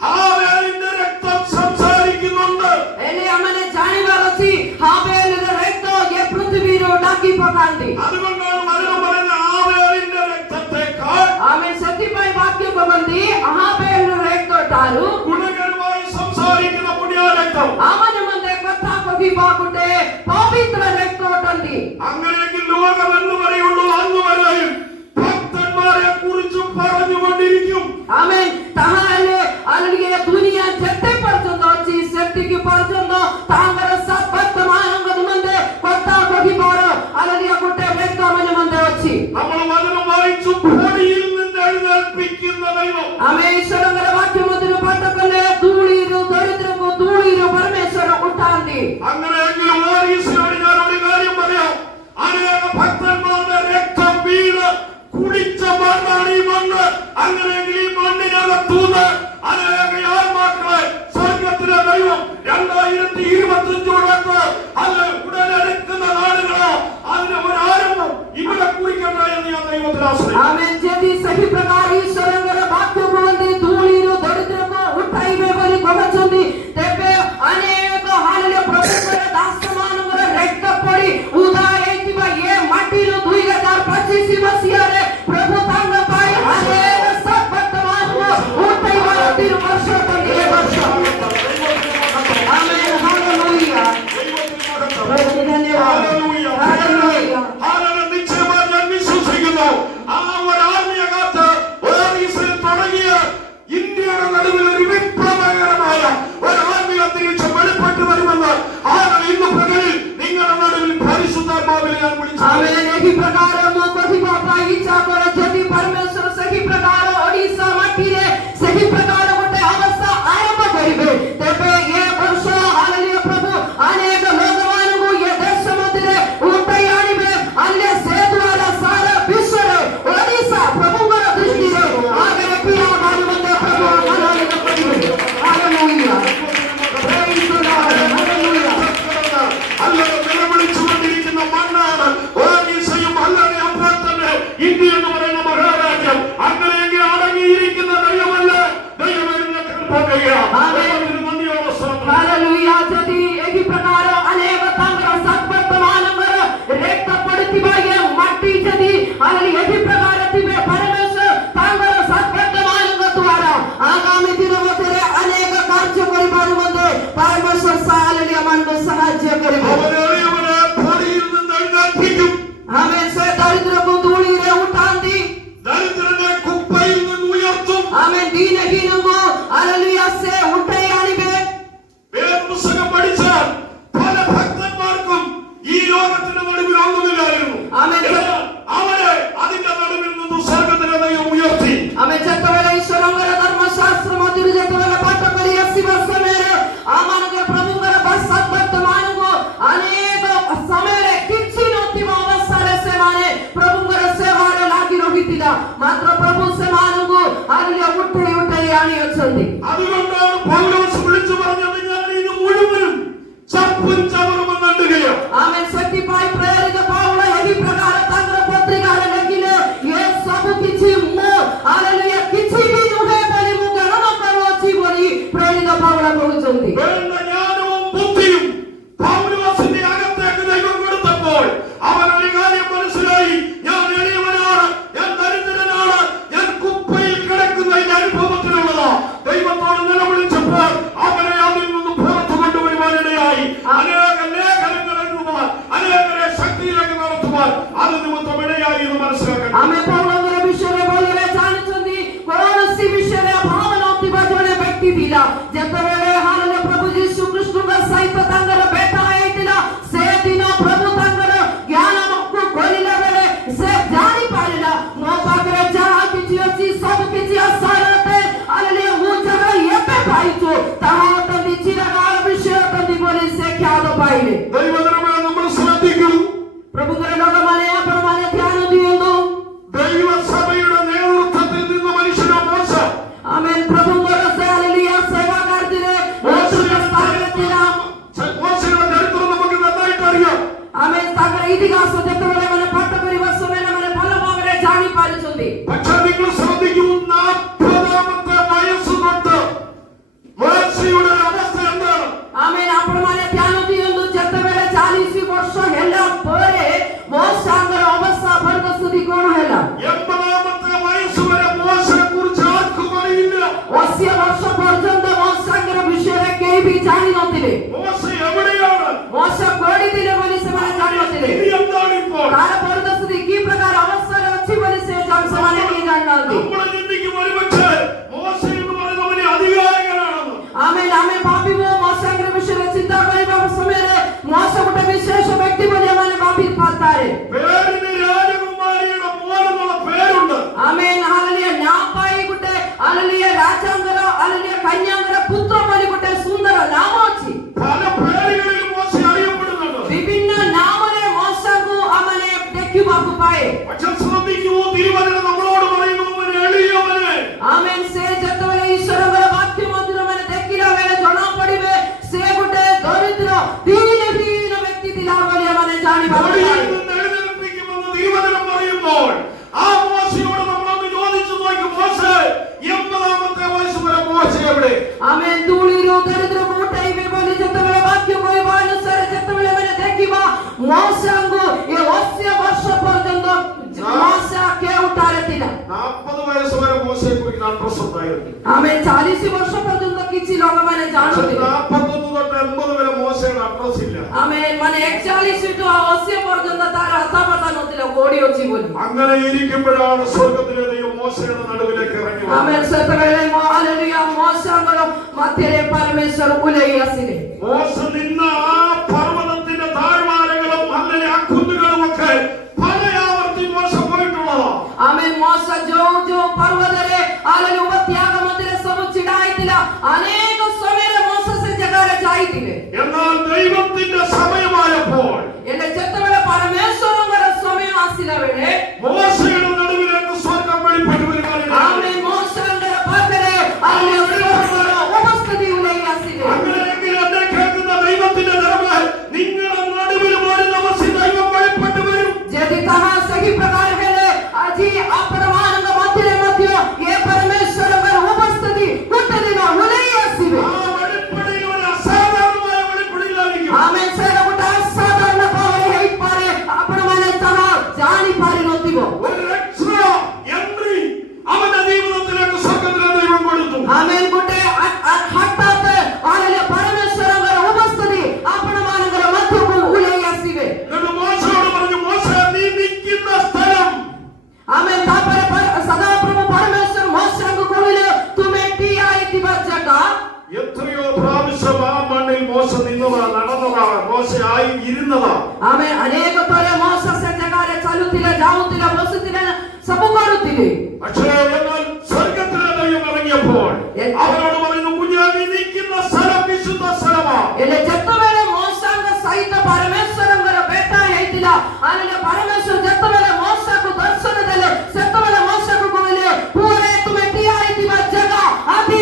ഹാബേലിന്റെ രക്തം സംസാരിക്കുന്നുണ്ട്. एले हमने जानिबार अछि हाबेल रक्त ये पृथ्वी रो डाकी पकांदी। അതുകൊണ്ടാണ് വചനം പറയുന്നത് ഹാബേലിന്റെ രക്തത്തേക്കാൾ आमेन। सत्यपय वाक्य बंदी हाबेल रक्त तारु ഗുണകരമായി സംസാരിക്കുന്ന പുതിയ രക്തം. आमने मंदे कथा कहिबा गुटे पवित्र रक्त ओटंदी। അങ്ങനെയെങ്കിൽ ലോകം എന്ന് വരെയുള്ളൂ അന്ന് വരെയും ഭക്തന്മാരെ കുറിച്ച് പറഞ്ഞുകൊണ്ടിരിക്കും. आमेन। ताहाले हालेलुया दुनिया जते पर्यंत अछि सत्य की पर्यंत तांगर सब वर्तमानंग मंदे कथा कहिबार हालेलुया गुटे रक्त आमने मंदे अछि। നമ്മൾ വചനം വായിച്ചു ഭൂമിയിൽ നിന്ന് എഴുന്നേൽപ്പിക്കുന്ന ദൈവം. आमेन। ईश्वरंगर वाक्य मधुर पाठकले धूळीरो दरिद्रको धूळीरो परमेश्वर उठांदी। അങ്ങനെയെങ്കിൽ ഓരീസിനോട് ഞാൻ ഒരു കാര്യം പറയാം. അനേക ഭക്തന്മാരുടെ രക്തം വീണ് കുടിച്ച മണ്ണാണ് ഈ മണ്ണ്. അങ്ങനെയെങ്കിൽ ഈ മണ്ണിനകത്തൂന്ന് അനേക ആത്മാക്കളെ സ്വർഗത്തിലെ ദൈവം 2025 അത് ഉടലെടുക്കുന്ന നാളുകളോ അതിന് ഒരു ആരംഭം ഇവിടെ കുറിക്കട്ടെ എന്ന് ഞാൻ ദൈവത്തിൽ ആശ്രയിക്കുന്നു. आमेन। यदि सही प्रकार ईश्वरंगर वाक्य बोलते धूळीरो दरिद्रको उठाइबे बोली कहछंती तेबे अनेक हालेलुया प्रभुଙ୍କର दासମାନଙ୍କର रक्त पड़ी उदा हेतिबा ये माटीरो 2025 मसीहारे प्रभु तांग पाई अनेक सब वर्तमानको उठाइबार 3 वर्ष तक ये वर्ष। आमेन। हालेलुया। प्रभु धन्यवाद। हालेलुया। ആരാണ് നിശ്ചയമായി ഞാൻ വിശ്വസിക്കുന്നു. ആ ഒരു ആത്മീയകാറ്റ് ഓരീസിൽ തുടങ്ങിയ ഇന്ത്യയുടെ നടുവിൽ ഒരു വിപ്ലവകരമായ ഒരു ആത്മീയ അന്തരീക്ഷം വെളിപ്പെട്ടു വരുമെന്ന് ആരാണ് ഇന്ന് പകലിൽ നിങ്ങളുടെ നടുവിൽ പരിശുദ്ധാത്മാവിനെ ഞാൻ വിളിച്ചു. आमेन। यही प्रकार मो कहिबा इच्छा कर जदि परमेश्वर सही प्रकार ओडिसा माटी रे सही प्रकार गोटे अवस्था आरंभ करिबे तेबे ये वर्ष हालेलुया प्रभु अनेक लोकमान को ये देश मध्य उठाई आनिबे अन्य से द्वारा सारा विश्व रे ओडिसा प्रभुଙ୍କର दृष्टि रे आगे पिया मानवते प्रभु आनंद करिबे। Hallelujah. Praise the lord. Hallelujah. അല്ലാതെ നിലവിളിച്ചുകൊണ്ടിരിക്കുന്ന മണ്ണാണ് ഓരീസയും അല്ലാതെ അപ്പോൾ തന്നെ ഇന്ത്യ എന്ന് പറയുന്ന മഹാരാജ്യം. അങ്ങനെയെങ്കിൽ അടങ്ങിയിരിക്കുന്ന ദൈവമല്ല ദൈവം हालेलुया। यदि यही प्रकार अनेक तांगर सत्वर्तमानंगर रक्त पड़तिबा ये माटी यदि हालेलुया यही प्रकार तिबे परमेश्वर तांगर सत्वर्तमानंग द्वारा आगामी दिनों मध्ये अनेक कार्य करिबार मध्ये परमेश्वर हालेलुया मानको सहाय्य करिबे। അവനെ ഭൂമിയിൽ നിന്ന് എഴുന്നേൽപ്പിക്കും. आमेन। से दरिद्र को धूली रे उठांदी। ദരിദ്രനെ കുപ്പയിൽ നിന്ന് ഉയർത്തും. आमेन। दीनहीन को हालेलुया से उठाई आनिबे। വേദപുസ്തകം പഠിച്ചാൽ പല ഭക്തന്മാർക്കും ഈ ലോകത്തിന്റെ നടുവിൽ ഒന്നുമില്ലായിരുന്നു. ആമേൻ. എന്നാൽ അവരെ അതിന്റെ നടുവിൽ നിന്ന് സ്വർഗ്ഗത്തിലെ ദൈവം ഉയർത്തി. आमेन। जेतेबेले ईश्वरंगर धर्मशास्त्र मधुर जेतेबेले पाठ करी 80 वर्ष मेरे आमानकर प्रभुଙ୍କର सत्वर्तमान को अनेक समय रे किछि नथिबा अवसर से माने प्रभुଙ୍କର सेवा रे लागि रहितिला मात्र प्रभु से मानगु हालेलुया उठै उठै ଜାଣି ଅଛନ୍ତି। അതുകൊണ്ടാണ് പൗലോസ് വിളിച്ചു പറഞ്ഞത് ഞാൻ ഇത് മുഴുവനും ചപ്പും ചവറുമെന്നിടുകയാണ്. आमेन। ସେଥିପାଇଁ ପ୍ରେରିତ ପାଉଲ ଏହି ପ୍ରକାର ତାଙ୍କର ପତ୍ରିକାରେ ଲେଖିଲେ ଏ ସବୁ କିଛି ମୁଁ ହାଲେଲୁୟା କିଛି ବି ନୁହେଁ ବୋଲି ମୁଁ ଗଣନ କରୁଅଛି ବୋଲି ପ୍ରେରିତ ପାଉଲ କହୁଛନ୍ତି। വേണ്ട ജ്ഞാനവും ബുദ്ധിയും പൗലോസിന്റെ അകത്തേക്ക് ദൈവം കൊടുത്തപ്പോൾ അവനൊരു കാര്യം മനസ്സിലായി. ഞാൻ എളിയവനാണ്, ഞാൻ ദരിദ്രനാണ്, ഞാൻ കുപ്പയിൽ കിടക്കുന്നതിന്റെ അനുഭവത്തിലുള്ളതാ. ദൈവത്തോട് നിലവിളിച്ചപ്പോൾ അവനെ അതിൽ നിന്ന് പുറത്തു കൊണ്ടുവരുവാനിടയായി. അനേക ലേഖനങ്ങൾ എഴുതുവാൻ, അനേകരെ ശക്തിയിലേക്ക് നടത്തുവാൻ അത് നിമിത്തം ഇടയായി എന്ന് മനസ്സിലാക്കണം. ଆମେ ପୌଳଙ୍କର ବିଷୟରେ ଭଲରେ ଜାଣିଛନ୍ତି। କୌଣସି ବିଷୟରେ ଅଭାବ ନଥିବା ଜଣେ ବ୍ୟକ୍ତି ଥିଲା। ଯେତେବେଳେ ହାଲେଲୁୟା ପ୍ରଭୁ ଯୀଶୁ ଖ୍ରୀଷ୍ଟଙ୍କ ସହିତ ତାଙ୍କର ଭେଟ ହେଇଥିଲା ସେଦିନ ପ୍ରଭୁ ତାଙ୍କର ଜ୍ଞାନକୁ ଖୋଲିଲା ବେଳେ ସେ ଜାଣିପାରିଲା ମୋ ପାଖରେ ଯାହା କିଛି ଅଛି ସବୁ କିଛି ଆଶାରତେ ହାଲେଲୁୟା ମୁଁ ଯାହା ଏବେ ପାଇଛୁ ତାହା ଅଟନ୍ତି ଚିରକାଳ ବିଷୟ ଅଟନ୍ତି ବୋଲି ସେ ଖ୍ୟାତ ପାଇଲେ। ദൈവജനമേ, നമ്മൾ ശ്രദ്ധിക്കൂ. ପ୍ରଭୁଙ୍କର ଲୋକମାନେ ଆପଣମାନେ ଧ୍ୟାନ ଦିଅନ୍ତୁ। ദൈവസഭയുടെ നേതൃത്വത്തിൽ നിന്ന മനുഷ്യനോ മോശ. ആമേൻ। പ്രഭുଙ୍କର ସେ ହାଲେଲୁୟା ସେବା କାର୍ଯ୍ୟରେ ନେତୃତ୍ୱ ସ୍ଥାନରେ ଥିଲା। മോശയുടെ ചരിത്രം നമുക്ക് നന്നായിട്ട് അറിയാം. ആമേൻ। ତାଙ୍କର ଇତିହାସ ଯେତେବେଳେ ମାନେ ପାଠ କରିବା ସମୟରେ ମାନେ ଭଲ ଭାବରେ ଜାଣି ପାରୁଛନ୍ତି। പക്ഷേ നിങ്ങൾ ശ്രദ്ധിക്കൂ, 40ാമത്തെ വയസ്സ് തൊട്ട് മോശയുടെ അവസ്ഥ എന്താണ്? ആമേൻ। ଆପଣମାନେ ଧ୍ୟାନ ଦିଅନ୍ତୁ। ଯେତେବେଳେ 40 ବର୍ଷ ହେଲା ପରେ ମୋଶଙ୍କର ଅବସ୍ଥା ପରିସ୍ଥିତି କ'ଣ ହେଲା? 80ാമത്തെ വയസ്സ് വരെ മോശയെ കുറിച്ച് ആർക്കും അറിയില്ല. 80 ବର୍ଷ ପର୍ଯ୍ୟନ୍ତ ମୋଶଙ୍କର ବିଷୟରେ କେହି ବି ଜାଣି ନଥିଲେ। മോശ എവിടെയാണ്? ମୋଶ କୋଉଠି ଥିଲେ ବୋଲି ସେମାନେ ଜାଣି ନଥିଲେ। ഇത് എന്താണ് ഇപ്പോൾ? ତାର ପରିସ୍ଥିତି କି ପ୍ରକାର ଅବସ୍ଥାରେ ଅଛି ବୋଲି ସେମାନେ କେହି ଜାଣିନାହାନ୍ତି। നമ്മൾ ചിന്തിക്കും ഒരുപക്ഷേ മോശ എന്ന് പറയുന്നവന് അധികാരികളാണെന്ന്. ആമേൻ। ଆମେ ଭାବିବୁ ମୋଶଙ୍କର ବିଷୟରେ ଚିନ୍ତା କରିବା ସମୟରେ ମୋଶ ଗୋଟେ ବିଶେଷ ବ୍ୟକ୍ତି ବୋଲି ଆମେ ଭାବିପାରେ। പേരിന് രാജകുമാരിയുടെ മോനെന്നുള്ള പേരുണ്ട്. ആമേൻ। ହାଲେଲୁୟା ନାଁ ପାଇ ଗୋଟେ ହାଲେଲୁୟା ରାଜାଙ୍କର ହାଲେଲୁୟା କନ୍ୟାଙ୍କର ପୁତ୍ର ବୋଲି ଗୋଟେ ସୁନ୍ଦର ନାମ ଅଛି। പല പേരുകളിൽ മോശ അറിയപ്പെടുന്നുണ്ട്. ବିଭିନ୍ନ ନାମରେ ମୋଶକୁ ଆମେ ଦେଖିବାକୁ ପାଏ। പക്ഷെ ശ്രദ്ധിക്കൂ, തിരുവചനം നമ്മളോട് പറയുന്നു അവൻ എളിയവനെ. ആമേൻ। ସେ ଯେତେବେଳେ ଈଶ୍ୱରଙ୍କର ବାକ୍ୟ ମନ୍ଦିର ମାନେ ଦେଖିଲା ବେଳେ ଜଣା ପଡିବେ ସେ ଗୋଟେ ଦରିଦ୍ର ଦୀନ ବ୍ୟକ୍ତି ଥିଲା ବୋଲି ଆମେ ଜାଣିବାକୁ ഒടിയിൽ ପାଏ। നിന്ന് എഴുന്നേൽപ്പിക്കുമെന്ന് തിരുവചനം പറയുമ്പോൾ ആ മോശയോട് നമ്മളൊന്ന് ചോദിച്ചു നോക്കി, മോശ 80ാമത്തെ വയസ്സ് വരെ മോശ എവിടെ? ആമേൻ। ଧୂଳିରୁ ଦରିଦ୍ରକୁ ଉଠାଇବେ ବୋଲି ଯେତେବେଳେ ବାକ୍ୟ କହିବା ଅନୁସାରେ ଯେତେବେଳେ ଆମେ ଦେଖିବା ମୋଶଙ୍କୁ ଏ 80 ବର୍ଷ ପର୍ଯ୍ୟନ୍ତ ମୋଶ କେଉଁଠାରେ ଥିଲା? 40 വയസ്സ് വരെ മോശയെ കുറിച്ച് അഡ്രസ് ഉണ്ടായിരുന്നു. ആമേൻ। 40 ବର୍ଷ ପର୍ଯ୍ୟନ୍ତ କିଛି ଲୋକମାନେ ଜାଣୁଥିଲେ। 41 തൊട്ട് 80 വരെ മോശയുടെ അഡ്രസ് ഇല്ല. ആമേൻ। ମାନେ 41 ଠୁ 80 ପର୍ଯ୍ୟନ୍ତ ତାର ଅଥାପତା ନଥିଲା କୋଉଠି ଅଛି ବୋଲି। അങ്ങനെ ഇരിക്കുമ്പോഴാണ് സ്വർഗ്ഗത്തിലെ ദൈവം മോശയുടെ നടുവിലേക്ക് ഇറങ്ങി വന്നത്. ആമേൻ। ସେତେବେଳେ ହାଲେଲୁୟା ମୋଶଙ୍କର ମଧ୍ୟରେ ପରମେଶ୍ୱର ଓହ୍ଲେଇ ଆସିଲେ। മോശ നിന്ന ആ പർവ്വതത്തിന്റെ താഴ്വാരങ്ങളും അല്ലെങ്കിൽ ആ കുന്നുകളും ഒക്കെ പല ആവർത്തി മോശ പോയിട്ടുള്ളതാ. ആമേൻ। ମୋଶ ଯୋଉ ପର୍ବତରେ ହାଲେଲୁୟା ତ୍ୟାଗ ମଧ୍ୟରେ ସବୁ ଛିଡା ହେଇଥିଲା ଅନେକ ସମୟରେ ମୋଶ ସେ ଜାଗାରେ ଯାଇଥିଲେ। എന്നാൽ ദൈവത്തിന്റെ സമയമായപ്പോൾ ହେଲେ ଯେତେବେଳେ ପରମେଶ୍ୱରଙ୍କର ସମୟ ଆସିଲା ବେଳେ മോശയുടെ നടുവിലേക്ക് സ്വർഗ്ഗം വെളിപ്പെട്ടു വരുവാനിടയായി. ആമേൻ। ମୋଶଙ୍କର ପାଖରେ ଈଶ୍ୱରଙ୍କର ଉପସ୍ଥିତି ଓହ୍ଲେଇ ଆସିଲେ। അങ്ങനെയെങ്കിൽ എന്നെ കേൾക്കുന്ന ദൈവത്തിന്റെ ജനമേ, നിങ്ങളുടെ നടുവിൽ ഒരു ദിവസം ദൈവം വെളിപ്പെട്ടു വരും. ଯଦି ତାହା ସେହି ପ୍ରକାର ହେଲେ ଆଜି ଆପଣମାନଙ୍କ ମଧ୍ୟରେ ମଧ୍ୟ ଏ ପରମେଶ୍ୱରଙ୍କର ଉପସ୍ଥିତି ଗୋଟେ ଦିନ ଓହ୍ଲେଇ ଆସିବେ। ആ വെളിപ്പെടൽ ഒരു അസാധാരണമായ വെളിപ്പെടലായിരിക്കും. ആമേൻ। ସେଇଟା ଗୋଟେ ଅସାଧାରଣ ଭାବରେ ହେଇପାରେ। ଆପଣମାନେ ତାହା ଜାଣିପାରିନଥିବ। ഒരു എക്സ്ട്രാ എൻട്രി അവന്റെ ജീവിതത്തിലേക്ക് സ്വർഗ്ഗത്തിലെ ദൈവം കൊടുത്തു. ആമേൻ। ଗୋଟେ ହଠାତ୍ ହାଲେଲୁୟା ପରମେଶ୍ୱରଙ୍କର ଉପସ୍ଥିତି ଆପଣମାନଙ୍କର ମଧ୍ୟକୁ ଓହ୍ଲେଇ ଆସିବେ। എന്നിട്ട് മോശയോട് പറഞ്ഞു, മോശ നീ നിൽക്കുന്ന സ്ഥലം. ആമേൻ। ତାପରେ ସଦାପ୍ରଭୁ ପରମେଶ୍ୱର ମୋଶଙ୍କୁ କହିଲେ ତୁମେ ଠିଆ ହେଇଥିବା ଜାଗା എത്രയോ പ്രാവശ്യം ആ മണ്ണിൽ മോശ നിന്നതാ, നടന്നതാ, മോശ ആയി ഇരുന്നതാ. ആമേൻ। അനേക ଥର ମୋଶ ସେ ଜାଗାରେ ଚାଲୁଥିଲେ, ଯାଉଥିଲେ, ବସୁଥିଲେ, ସବୁ କରୁଥିଲେ। പക്ഷേ എന്നാൽ സ്വർഗ്ഗത്തിലെ ദൈവം ഇറങ്ങിയപ്പോൾ അവരോട് പറയുന്നു, കുഞ്ഞാ നീ നിൽക്കുന്ന സ്ഥലം വിശുദ്ധ സ്ഥലമാ. ହେଲେ ଯେତେବେଳେ ମୋଶଙ୍କ ସହିତ ପରମେଶ୍ୱରଙ୍କର ଭେଟ ହେଇଥିଲା ହାଲେଲୁୟା ପରମେଶ୍ୱର ଯେତେବେଳେ ମୋଶକୁ ଦର୍ଶନ ଦେଲେ ସେତେବେଳେ ମୋଶକୁ କହିଲେ ପୁଅରେ ତୁମେ ଠିଆ ହେଇଥିବା ଜାଗା ଆଜି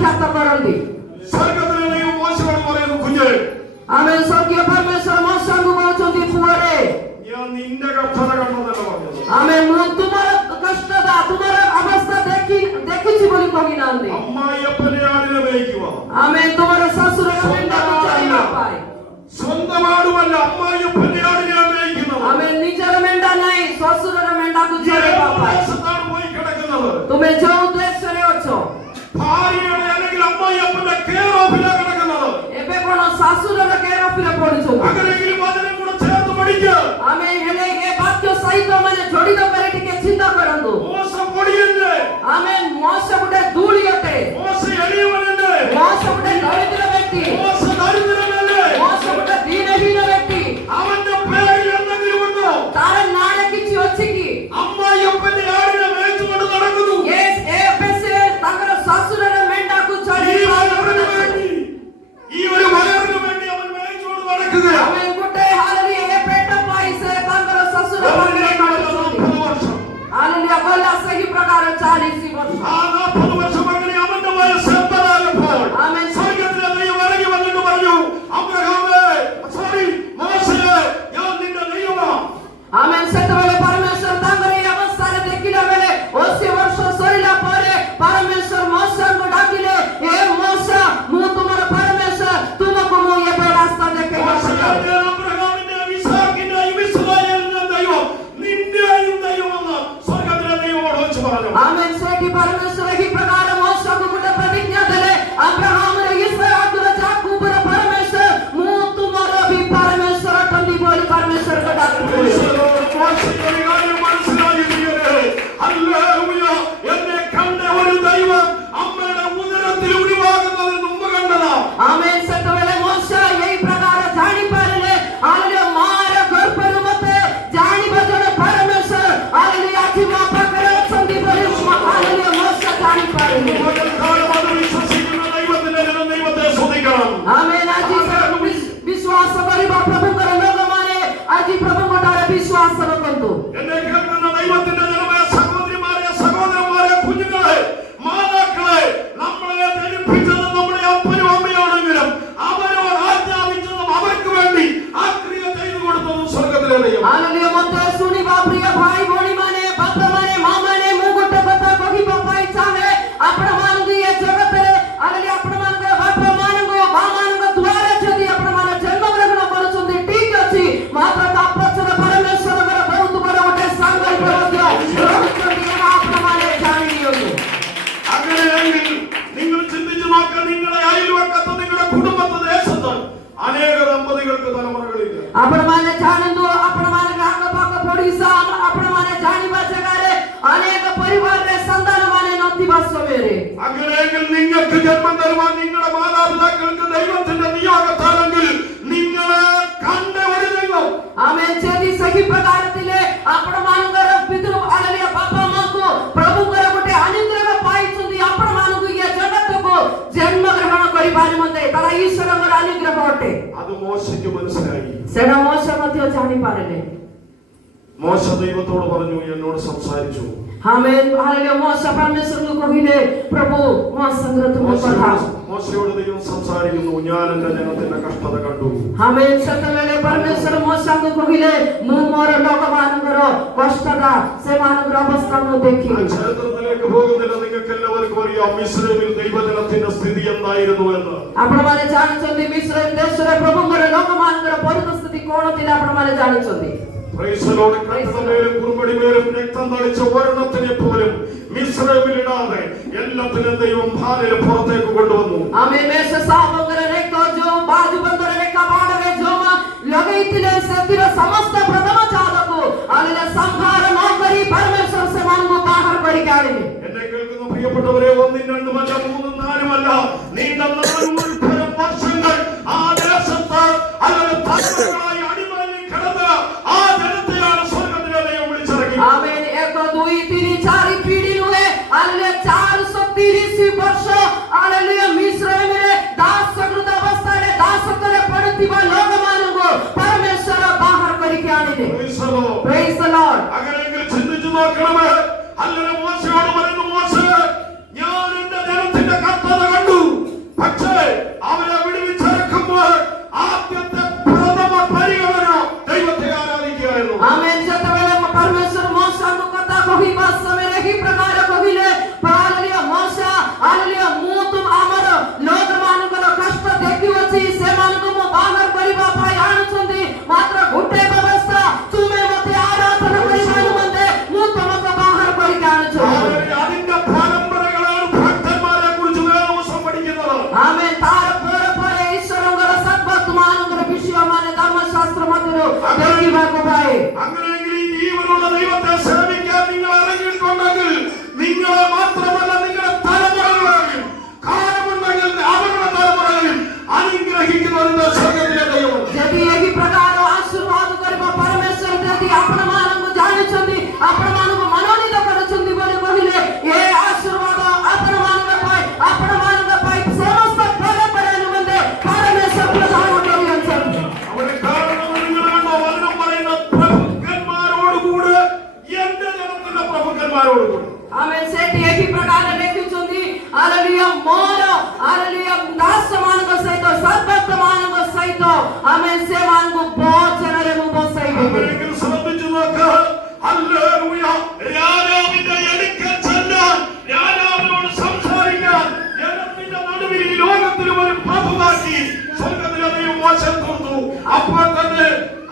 ଆଖ୍ୟାତ କରନ୍ତି। സ്വർഗ്ഗത്തിലെ ദൈവം മോശയോട് പറയുന്നു, കുഞ്ഞേ, ଆମେ ସ୍ୱର୍ଗୀୟ ପରମେଶ୍ୱର ମୋଶଙ୍କୁ କହୁଛନ୍ତି, ପୁଅରେ ഞാൻ നിന്റെ കഷ്ടത കണ്ടെന്നല്ല പറഞ്ഞത്. ଆମେ ମୁଁ ତୁମର କଷ୍ଟଟା ତୁମର ଅବସ୍ଥା ଦେଖିଛି ବୋଲି କହିନାହାନ୍ତି। അമ്മായിയപ്പന്റെ ആടിനെ മേയ്ക്കുക. ଆମେ ତୁମର ଶ୍ୱଶୁରର ମେଣ୍ଢାକୁ ଚରିବା ପାଇଁ, സ്വന്തം ആടുമല്ല, അമ്മായിയപ്പന്റെ ആടിനെ മേയ്ക്കുന്നത്. ଆମେ ନିଜର ମେଣ୍ଢା ନାହିଁ, ଶ୍ୱଶୁରର ମେଣ୍ଢାକୁ നീ ଚରିବା ഏത് ପାଇଁ। ദേശത്താണ് പോയി കിടക്കുന്നത്? ତୁମେ ଯୋଉ ଦେଶରେ ଅଛ, ഭാര്യയുടെ അല്ലെങ്കിൽ അമ്മായിയപ്പന്റെ കെയർ ഓഫിലാണ് കിടക്കുന്നത്. ଏବେ କଣ ଶାଶୁରର କେୟାର ଅଫରେ ପଡୁଛନ୍ତି? അങ്ങനെയെങ്കിലും അതിനെ കൂടെ ചേർത്ത് പഠിക്കുക. ଆମେ ହେଲେ ଏ ବାକ୍ୟ ସହିତ ମାନେ ଜଡ଼ିତ କରି ଟିକେ ଚିନ୍ତା କରନ୍ତୁ। മോശ പൊടിയല്ലേ? ଆମେ ମୋଶ ଗୋଟେ ଧୂଳି ଅଟେ, മോശ എളിയവനല്ലേ? ମୋଶ ଗୋଟେ ଦରିଦ୍ର ବ୍ୟକ୍ତି, മോശ ദരിദ്രനല്ലേ? ମୋଶ ଗୋଟେ ଦିନହୀନ ବ୍ୟକ୍ତି। അവന്റെ പേരിൽ എന്തെങ്കിലും ഉണ്ടോ? ତାର ନାଁରେ କିଛି ଅଛି କି? അമ്മായിയപ്പന്റെ ആടിനെ മേയിച്ചുകൊണ്ട് നടക്കുന്നു. ଏବେ ସେ ତାଙ୍କର ଶ୍ୱଶୁରର ମେଣ୍ଢାକୁ ഈ ଚରିବା വയറിന് വേണ്ടി, ഈ ഒരു വയറിന് വേണ്ടി അവൻ മേയിച്ചുകൊണ്ട് നടക്കുകയാണ്. ଆମେ ଗୋଟେ ହାଲେଲୁୟା ଏ ପେଟ ପାଇଁ ସେ ତାଙ୍କର ଶ୍ୱଶୁର ପାଖରେ କାଟୁଛନ୍ତି। 40 വർഷം. ହାଲେଲୁୟା ଗଲା ସେହି ପ୍ରକାର 40 ବର୍ଷ। ആ 40 വർഷം അങ്ങനെ അവന്റെ വയസ്സ് 80 ആമേൻ. സ്വർഗ്ഗത്തിലെ ദൈവം ഇറങ്ങി വന്നിട്ട് പറഞ്ഞു, അബ്രഹാമേ, സോറി മോശയെ, ഞാൻ നിന്റെ ദൈവമാ. ଆମେ ସେତେବେଳେ ପରମେଶ୍ୱର ତାଙ୍କର ଏଇ ଅବସ୍ଥାରେ ଦେଖିଲା ବେଳେ 80 ବର୍ଷ ସରିଲା ପରେ ପରମେଶ୍ୱର ମୋଶଙ୍କୁ ଡାକିଲେ, ଏ ମୋଶ, ମୁଁ ତୁମର ପରମେଶ୍ୱର, ତୁମକୁ ମୁଁ ଏବେ ରାସ୍ତା ଦେଖେଇବାକୁ ଯାଉଛି। മോശയെ, അബ്രഹാമിന്റെയും ഇസ്ഹാക്കിന്റെയും ഇസ്രായേലിന്റെ ദൈവം നിന്റെയും ദൈവമെന്ന് സ്വർഗ്ഗത്തിലെ ദൈവമോട് വെച്ച് പറഞ്ഞു. ଆମେ ସେଇଠି ପରମେଶ୍ୱର ଏହି ପ୍ରକାର ମୋଶକୁ ଗୋଟେ ପ୍ରତିଜ୍ଞା ଦେଲେ, ଅବ୍ରାହମର, ଇସାକର, ଯାକୋବର ପରମେଶ୍ୱର, ମୁଁ ତୁମର ବି ପରମେଶ୍ୱର ଅଟନ୍ତି ବୋଲି ପରମେଶ୍ୱରଙ୍କୁ ଡାକିଥିଲେ। മോശയ്ക്ക് ഒരു കാര്യം മനസ്സിലായി പ്രിയരേ. ഹല്ലേലൂയ. എന്നെ കണ്ട ഒരു ദൈവം അമ്മയുടെ ഉദരത്തിൽ ഉരുവാകുന്നത് മുമ്പ് കണ്ടതാ. ଆମେ ସେତେବେଳେ ମୋଶ ଏହି ପ୍ରକାର ଜାଣିପାରିଲେ, ହାଲେଲୁୟା, ମାର ଗର୍ଭରୁ ମତେ ଜାଣିବ ଜଣେ ପରମେଶ୍ୱର, ହାଲେଲୁୟା, ଆଜି ମୋ ପାଖରେ ଅଛନ୍ତି ବୋଲି ହାଲେଲୁୟା ମୋଶ ଜାଣିପାରିଲେ। പകൽക്കാലം അത് വിശ്വസിക്കുന്ന ദൈവത്തിന്റെ ജനം ദൈവത്തെ സ്തുതിക്കണം. ଆମେ ଆଜି ବିଶ୍ୱାସ କରିବା ପ୍ରଭୁଙ୍କର ଲୋକମାନେ ଆଜି ପ୍ରଭୁଙ୍କ ଠାରେ ବିଶ୍ୱାସ ରଖନ୍ତୁ। എന്നെ കേൾക്കുന്ന ദൈവത്തിന്റെ ജനമായ സഹോദരിമാരെ, സഹോദരന്മാരെ, കുഞ്ഞുങ്ങളെ, മാതാക്കളെ, നമ്മളെ ജനിപ്പിച്ചത് നമ്മുടെ അപ്പനും അമ്മയാണെങ്കിലും അവരോട് ആജ്ഞാപിച്ചതും അവർക്ക് വേണ്ടി ആ ക്രിയ ചെയ്തു കൊടുത്തതും സ്വർഗ്ഗത്തിലെ ദൈവം. ହାଲେଲୁୟା, ମତେ ଶୁଣିବା ପ୍ରିୟ ଭାଇ ଭଉଣୀମାନେ, ବାପାମାନେ, ମାମାନେ, ମୁଁ ଗୋଟେ କଥା କହିବା ପାଇଁ ଚାହେଁ। ଆପଣମାନଙ୍କୁ ଏ ଜଗତରେ ହାଲେଲୁୟା, ଆପଣମାନଙ୍କର ବାପାମାନଙ୍କୁ, ମାମାନଙ୍କ ଦ୍ୱାରା ଯଦି ଆପଣମାନେ ଜନ୍ମଗ୍ରହଣ କରୁଛନ୍ତି, ଠିକ ଅଛି, ମାତ୍ର ତା ପଛରେ ପରମେଶ୍ୱରଙ୍କର ବହୁତ ବଡ଼ ଗୋଟେ ସାଙ୍ଗରିକ ମଧ୍ୟ ରହୁଛନ୍ତି, ଏହା ଆପଣମାନେ ଜାଣି ନିଅନ୍ତୁ। അങ്ങനെയെങ്കിൽ നിങ്ങൾ ചിന്തിച്ചു നോക്കുക, നിങ്ങളുടെ അയൽവക്കത്ത്, നിങ്ങളുടെ കുടുംബത്തെ, ദേശത്ത് അനേക ദമ്പതികൾക്ക് തലമുറകളില്ല. ଆପଣମାନେ ଜାଣନ୍ତୁ, ଆପଣମାନଙ୍କ ଆଖପାଖ ପଡ଼ିଶା, ଆପଣମାନେ ଜାଣିବା ଜାଗାରେ ଅନେକ ପରିବାରରେ ସନ୍ତାନମାନେ ନଥିବା ସମୟରେ അങ്ങനെയെങ്കിൽ നിങ്ങൾക്ക് ജന്മം തരുവാൻ നിങ്ങളുടെ മാതാപിതാക്കൾക്ക് ദൈവത്തിന്റെ നിയോഗത്താണെങ്കിൽ നിങ്ങളെ കണ്ട ഒരു ദൈവം. ଆମେ ଯଦି ସେହି ପ୍ରକାର ଥିଲେ ଆପଣମାନଙ୍କର ପିତୃ ହାଲେଲୁୟା ବାପା ମାଙ୍କୁ ପ୍ରଭୁଙ୍କର ଗୋଟେ ଅନୁଗ୍ରହ ପାଇଛନ୍ତି, ଆପଣମାନଙ୍କୁ ଏ ଜଗତକୁ ଜନ୍ମ ଗ୍ରହଣ କରିବା ନିମନ୍ତେ ତାର ଈଶ୍ୱରଙ୍କର ଅନୁଗ୍ରହ ଅଟେ। അത് മോശയ്ക്ക് മനസ്സിലായി. ସେଟା ମୋଶ ମଧ୍ୟ ଜାଣିପାରିଲେ। മോശ ദൈവത്തോട് പറഞ്ഞു, എന്നോട് സംസാരിച്ചു. ଆମେ ହାଲେଲୁୟା ମୋଶ ପରମେଶ୍ୱରଙ୍କୁ କହିଲେ, ପ୍ରଭୁ ମୋ ସାଙ୍ଗରେ ତୁମେ କଥା। മോശയോട് ദൈവം സംസാരിക്കുന്നു, ഞാൻ എന്റെ ജനത്തിന്റെ കഷ്ടത കണ്ടു. ଆମେ ସେତେବେଳେ ପରମେଶ୍ୱର ମୋଶଙ୍କୁ କହିଲେ, ମୁଁ ମୋର ଲୋକମାନଙ୍କର କଷ୍ଟଟା, ସେମାନଙ୍କର ଅବସ୍ଥା ମୁଁ ആ ଦେଖିଲି। ചരിത്രത്തിലേക്ക് പോകുന്നില്ല. നിങ്ങൾക്ക് എല്ലാവർക്കും അറിയാം മിസ്രൈമിൽ ദൈവജനത്തിന്റെ സ്ഥിതി എന്തായിരുന്നു എന്ന്. ଆପଣମାନେ ଜାଣିଛନ୍ତି ମିଶ୍ର ଦେଶରେ ପ୍ରଭୁଙ୍କର ଲୋକମାନଙ୍କର ପରିସ୍ଥିତି କଣ ଥିଲା, ଆପଣମାନେ ଜାଣିଛନ୍ତି। Praise the lord. കട്ടമേലും കുറുമ്പടിമേലും രക്തം തളിച്ച ഒരെണ്ണത്തിനെ പോലും മിസ്രൈമിലിടാതെ എല്ലാത്തിനും ദൈവം ഭാര്യയിൽ പുറത്തേക്ക് കൊണ്ടുവന്നു. ଆମେ ମେଷ ସାବଙ୍କର ରେଖ ଯୋଉ ବାଜୁ ବନ୍ଧର ରେଖ ବାଡ଼ରେ ଯୋଉ ଲଗେଇଥିଲେ, ସେଥିର ସମସ୍ତ ପ୍ରଥମ ଜାତକୁ ହାଲେଲୁୟା ସଂହାର ନ କରି ପରମେଶ୍ୱର ସେମାନଙ୍କୁ ବାହାର କରିକି ଆଣିଲେ। എന്നെ കേൾക്കുന്ന പ്രിയപ്പെട്ടവരെ, 1 2 3 4 നീണ്ട 400 വർഷങ്ങൾ ആ ദേശത്ത് അവരുടെ തലമുറകളായി അടിമയിൽ കിടന്ന ആ ജനത്തെയാണ് സ്വർഗ്ഗത്തിലെ ദൈവം വിളിച്ചിറക്കി. ଆମେ 1 2 3 4 ପିଢ଼ି ନୁହେଁ, ହାଲେଲୁୟା 430 ବର୍ଷ ହାଲେଲୁୟା ମିଶ୍ରଇମରେ ଦାସକୃତ ଅବସ୍ଥାରେ ଦାସତ୍ୱରେ ପଡ଼ିଥିବା ଲୋକମାନଙ୍କୁ ପରମେଶ୍ୱର ବାହାର କରିକି ଆଣିଲେ। Praise the Lord. Praise the Lord. അങ്ങനെയെങ്കിൽ ചിന്തിച്ചു നോക്കണമേ. ഹല്ലേലൂയ. മോശയോട് പറയുന്നു, മോശേ, ഞാൻ എന്റെ ജനത്തിന്റെ കർത്തത അങ്ങനെയെങ്കിൽ ഈ ജീവനുള്ള ദൈവത്തെ സേവിക്കാൻ നിങ്ങൾ ഇറങ്ങിയിട്ടുണ്ടെങ്കിൽ നിങ്ങളെ മാത്രമല്ല നിങ്ങളുടെ തലമുറകളെയും കാലമുണ്ടെങ്കിൽ അവരുടെ തലമുറകളിൽ അനുഗ്രഹിക്കുന്നതിന്റെ സ്വർഗ്ഗത്തിലെ ദൈവം. ଯଦି ଏହି ପ୍ରକାର ଆଶୀର୍ବାଦ କରିବା ପରମେଶ୍ୱର ଯଦି ଆପଣମାନଙ୍କୁ ଜାଣିଛନ୍ତି ଆପଣମାନଙ୍କୁ ମନୋନୀତ କରୁଛନ୍ତି ବୋଲି କହିଲେ ଏ ଆଶୀର୍ବାଦ ଆପଣମାନଙ୍କ ପାଇଁ ସମସ୍ତ ପରମ୍ପରା ନିମନ୍ତେ ପରମେଶ୍ୱର ପ୍ରଦାନ କରିଅଛନ୍ତି. അവരുടെ കാരണം നിങ്ങളാണോ വചനം പറയുന്ന പ്രഭുക്കന്മാരോടുകൂടെ എന്റെ ജനത്തിന്റെ പ്രഭുക്കന്മാരോടുകൂടെ. आमेन सेठी एही प्रकार लेखिଛନ୍ତି हालेलुया मोर हालेलुया दासମାନଙ୍କ ସହିତ ସର୍ବତମାନଙ୍କ ସହିତ आमेन ସେମାନଙ୍କୁ ଭୋଜନରେ ମୁଁ ବସାଇବି. അങ്ങനെയെങ്കിൽ ശ്രദ്ധിച്ചു നോക്കുക. ഹല്ലേലൂയ. രാജാവിന്റെ അടുക്കൽ ചെല്ലാൻ, രാജാവിനോട് സംസാരിക്കാൻ ജനത്തിന്റെ നടുവിൽ ഈ ലോകത്തിൽ ഒരു പ്രഭുവാക്കി സ്വർഗ്ഗത്തിലെ ദൈവം മോശം കൊടുത്തു. അപ്പോൾ തന്നെ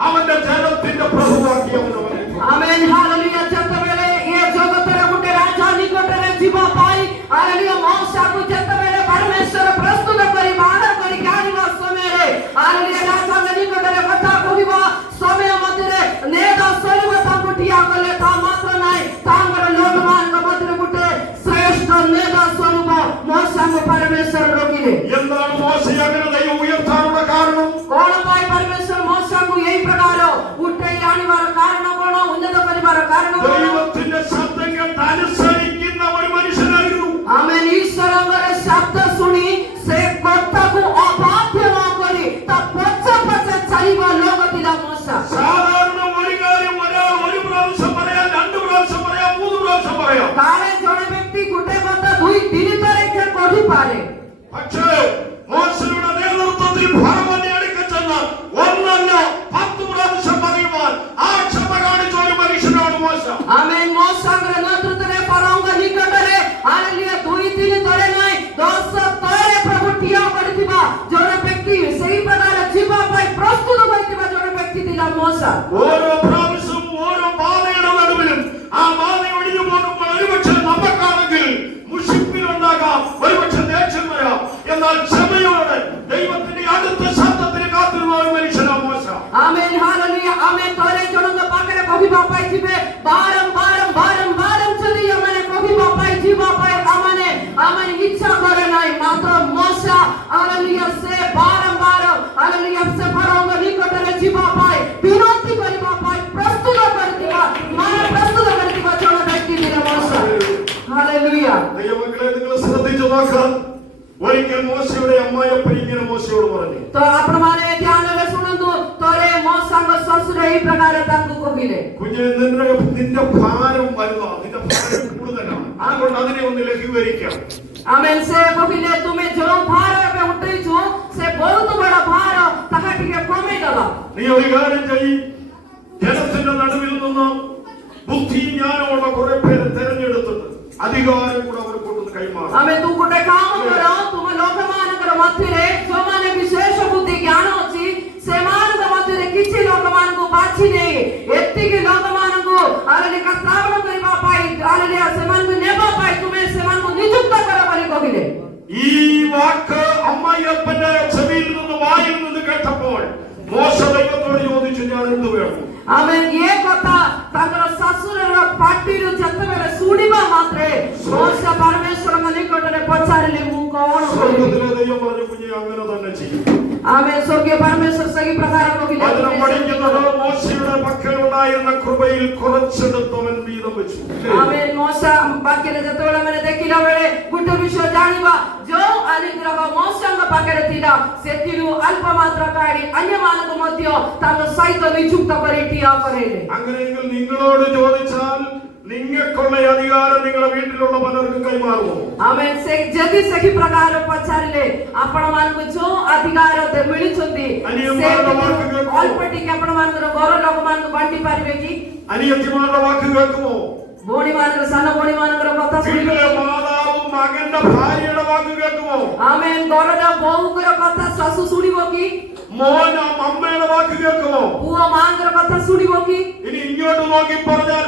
അവന്റെ ജനത്തിന്റെ പ്രഭുവാക്കി അവനെ വന്നു. आमेन हालेलुया ଯେତେବେଳେ ଏ ଜଗତରେ ଗୋଟେ ରାଜା ନିକଟରେ ଯିବା ପାଇଁ ହାଲେଲୁୟା ମଉସାକୁ ଯେତେବେଳେ ପରମେଶ୍ୱର ପ୍ରସ୍ତୁତ କରି ବାହାର କରି ଆଣିବା ସମୟରେ ହାଲେଲୁୟା ରାଜାଙ୍କ ନିକଟରେ କଥା କହିବା ସମୟ ମଧ୍ୟରେ ନେଦ ସ୍ୱରୂପ ତାଙ୍କୁ ଠିଆ କଲେ. ତା ମାତ୍ର ନାହିଁ ତାଙ୍କର ଲୋକମାନଙ୍କ ମଧ୍ୟରେ ଗୋଟେ ଶ୍ରେଷ୍ଠ ନେଦ ସ୍ୱରୂପ ମଉସାଙ୍କୁ ପରମେଶ୍ୱର ରଖିଲେ. എന്താണ് മോശ അങ്ങനെ ദൈവം ഉയർത്താനുള്ള കാരണം? କଣ ପାଇଁ ପରମେଶ୍ୱର ମଉସାଙ୍କୁ ଏହି ପ୍ରକାର ଉଠେଇ ଆଣିବାର କାରଣ କଣ? ଉନ୍ନତ କରିବାର କାରଣ କଣ? ദൈവത്തിന്റെ ശബ്ദം കേട്ട് അനുസരിക്കുന്ന ഒരു മനുഷ്യനായിരുന്നു. आमेन ईश्वरଙ୍କର ଶବ୍ଦ ଶୁଣି ସେ କର୍ତ୍ତାକୁ ଅବାଧ୍ୟ ନ କରି ତା ପଛେ ପଛେ ଚାଲିବା ଲୋକ ଥିଲା ମୋଶା. സാധാരണ ഒരു കാര്യം ഒരാൾ ഒരു പ്രാവശ്യം പറയാം, രണ്ടു പ്രാവശ്യം പറയാം, മൂന്ന് പ്രാവശ്യം പറയാം. କାଳେ ଜଣେ ବ୍ୟକ୍ତି ଗୋଟେ କଥା ଦୁଇ ତିନି ଥର କହିପାରେ. പക്ഷേ മോശയുടെ നേതൃത്വത്തിൽ ഫറവോന്റെ അടുക്കൽ ചെന്ന് ഒന്നല്ല 10 പ്രാവശ്യം പറയുവാൻ ആ ക്ഷമ കാണിച്ച ഒരു മനുഷ്യനാണ് മോശ. आमेन ମୋଶାଙ୍କର ନେତୃତ୍ୱରେ ଫରୋଙ୍କ ନିକଟରେ ହାଲେଲୁୟା ଦୁଇ ତିନି ଥର ନାହିଁ 10 ଥର ପ୍ରଭୁ ଠିଆ କରିଥିବା ଜଣେ ବ୍ୟକ୍ତି ସେହି ପ୍ରକାର ଯିବା ପାଇଁ ପ୍ରସ୍ତୁତ ହୋଇଥିବା ଜଣେ ବ୍ୟକ୍ତି ଥିଲା ମୋଶା. ഓരോ പ്രാവശ്യവും ഓരോ ബാധയുടെ നടുവിലും ആ ബാധ ഒഴിഞ്ഞു പോകുമ്പോൾ ഒരുപക്ഷെ നമുക്കാണെങ്കിൽ മുഷിപ്പിലുണ്ടാകാം, ഒരുപക്ഷെ ദേഷ്യം വരാം. എന്നാൽ ക്ഷമയോടെ ദൈവത്തിന്റെ അടുത്ത ശബ്ദത്തിന് കാത്തിരുന്ന ഒരു മനുഷ്യനാണ് മോശ. आमेन हालेलुया आमेन ଥରେ ଜଣଙ୍କ ପାଖରେ କହିବା ପାଇଁ ଯିବେ ବାରମ୍ବାର ଯଦି ଆମେ କହିବା ପାଇଁ ଯିବା ପାଇଁ ଆମେ ଇଚ୍ଛା କରେ ନାହିଁ. ମାତ୍ର ମୋଶା ହାଲେଲୁୟା ସେ ବାରମ୍ବାର ହାଲେଲୁୟା ସେ ଫରୋଙ୍କ ନିକଟରେ ଯିବା ପାଇଁ ବିନତି କରିବା ପାଇଁ ପ୍ରସ୍ତୁତ କରିଥିବା ଜଣେ ବ୍ୟକ୍ତି ଥିଲେ ମୋଶା. ହାଲେଲୁୟା. ദൈവമക്കളെ നിങ്ങൾ ശ്രദ്ധിച്ചു നോക്കുക. ഒരിക്കൽ മോശയുടെ അമ്മായപ്പൻ ഇങ്ങനെ മോശയോട് പറഞ്ഞു, ତ ଆପଣମାନେ ଧ୍ୟାନରେ ଶୁଣନ୍ତୁ. ଥରେ ମୋଶାଙ୍କ ଶ୍ୱଶୁର ଏହି ପ୍ରକାର ତାଙ୍କୁ କହିଲେ, കുഞ്ഞെ നിന്റെ ഭാരം വലുതാണ്, നിന്റെ ഭാരം കൂടുതലാണ്, അതുകൊണ്ട് അതിനെ ഒന്ന് ലഘൂകരിക്കാം. आमेन से କହିଲେ ତୁମେ ଯୋଉ ଭାର ଏବେ ଉଠେଇଛୁ ସେ ବହୁତ ବଡ଼ ଭାର ତାହା ଟିକେ କମେଇ ଦବା. നീ ഒരു കാര്യം ചെയ്യ്, ജനത്തിന്റെ നടുവിൽ നിന്ന് ബുദ്ധി ജ്ഞാനമുള്ള കുറെ പേരെ തെരഞ്ഞെടുത്തിട്ട് അധികാരം കൂടെ അവർ കൊണ്ടുവന്ന് കൈമാറും. ଆମେ ତୁ ଗୋଟେ କାମ କର, ତୁମ ଲୋକମାନଙ୍କର ମଧ୍ୟରେ ଯୋଉମାନେ ବିଶେଷ ବୁଦ୍ଧି ଜ୍ଞାନ ଅଛି ସେମାନଙ୍କ ମଧ୍ୟରେ କିଛି ଲୋକମାନଙ୍କୁ ବାଛି ନେଇ ଏତିକି ଲୋକମାନଙ୍କୁ ହାଲେଲୁୟା ଶ୍ରାବଣ କରିବା ପାଇଁ ହାଲେଲୁୟା ସେମାନଙ୍କୁ ନେବା ପାଇଁ ତୁମେ ସେମାନଙ୍କୁ ନିଯୁକ୍ତ କର ବୋଲି କହିଲେ. ഈ വാക്ക് അമ്മായിയപ്പന്റെ ചെവിയിൽ നിന്ന് വായിൽ നിന്ന് കേട്ടപ്പോൾ മോശ ദൈവത്തോട് ചോദിച്ചു, ഞാൻ എന്ത് വേണം? आमेन ये कथा ताकर ଶାଶୁର ପାଟିରୁ ଯେତେବେଳେ ଶୁଣିବା ମାତ୍ରେ ମୋଶା ପରମେଶ୍ୱରଙ୍କ ନିକଟରେ ପଚାରିଲେ ମୁଁ କଣ କରିବି? സ്വർഗ്ഗത്തിലെ ദൈവം പറഞ്ഞു, കുഞ്ഞെ അങ്ങനെ തന്നെ ചെയ്യും. आमेन स्वर्गीय परमेश्वर सही प्रकार କହିଲେ. വചനം പഠിക്കുന്നത് മോശയുടെ പക്കലുണ്ടായിരുന്ന കൃപയിൽ കുറച്ചെടുത്തവൻ വീതം വെച്ചു. आमेन ମୋଶା ପାଖରେ ଯେତେବେଳେ ଆମେ ଦେଖିଲା ବେଳେ ଗୋଟେ ବିଷୟ ଜାଣିବା ଯୋଉ ଅନୁଗ୍ରହ ମୋଶାଙ୍କ ପାଖରେ ଥିଲା ସେଥିରୁ ଅଳ୍ପ ମାତ୍ର କାଢି ଅନ୍ୟମାନଙ୍କୁ ମଧ୍ୟ ତାଙ୍କ ସହିତ ନିଯୁକ୍ତ କରି ଠିଆ କରେଇଲେ. അങ്ങനെയെങ്കിൽ നിങ്ങളോട് ചോദിച്ചാൽ നിങ്ങൾക്കുള്ള അധികാരം നിങ്ങളുടെ വീട്ടിലുള്ള പലർക്കും കൈമാറുമോ? आमेन से जदि सही प्रकार पचारिले आपण मानको जो अधिकार मिलिछंती से अल्प टिके आपण मानकर घर लोक मानको बांटी पारिबे कि? അനിയത്തിമാരുടെ വാക്ക് കേൾക്കുമോ? बोणी मानकर सान बोणी मानकर कथा सुनिबे? വീട്ടിലെ മാതാവും മകന്റെ ഭാര്യയുടെ വാക്ക് കേൾക്കുമോ? आमेन घरर बहुकर कथा सासु सुनिबो कि? മോൻ അമ്മയുടെ വാക്ക് കേൾക്കുമോ? पुओ मांकर कथा सुनिबो कि? ഇനി ഇങ്ങോട്ട് നോക്കി പറഞ്ഞാൽ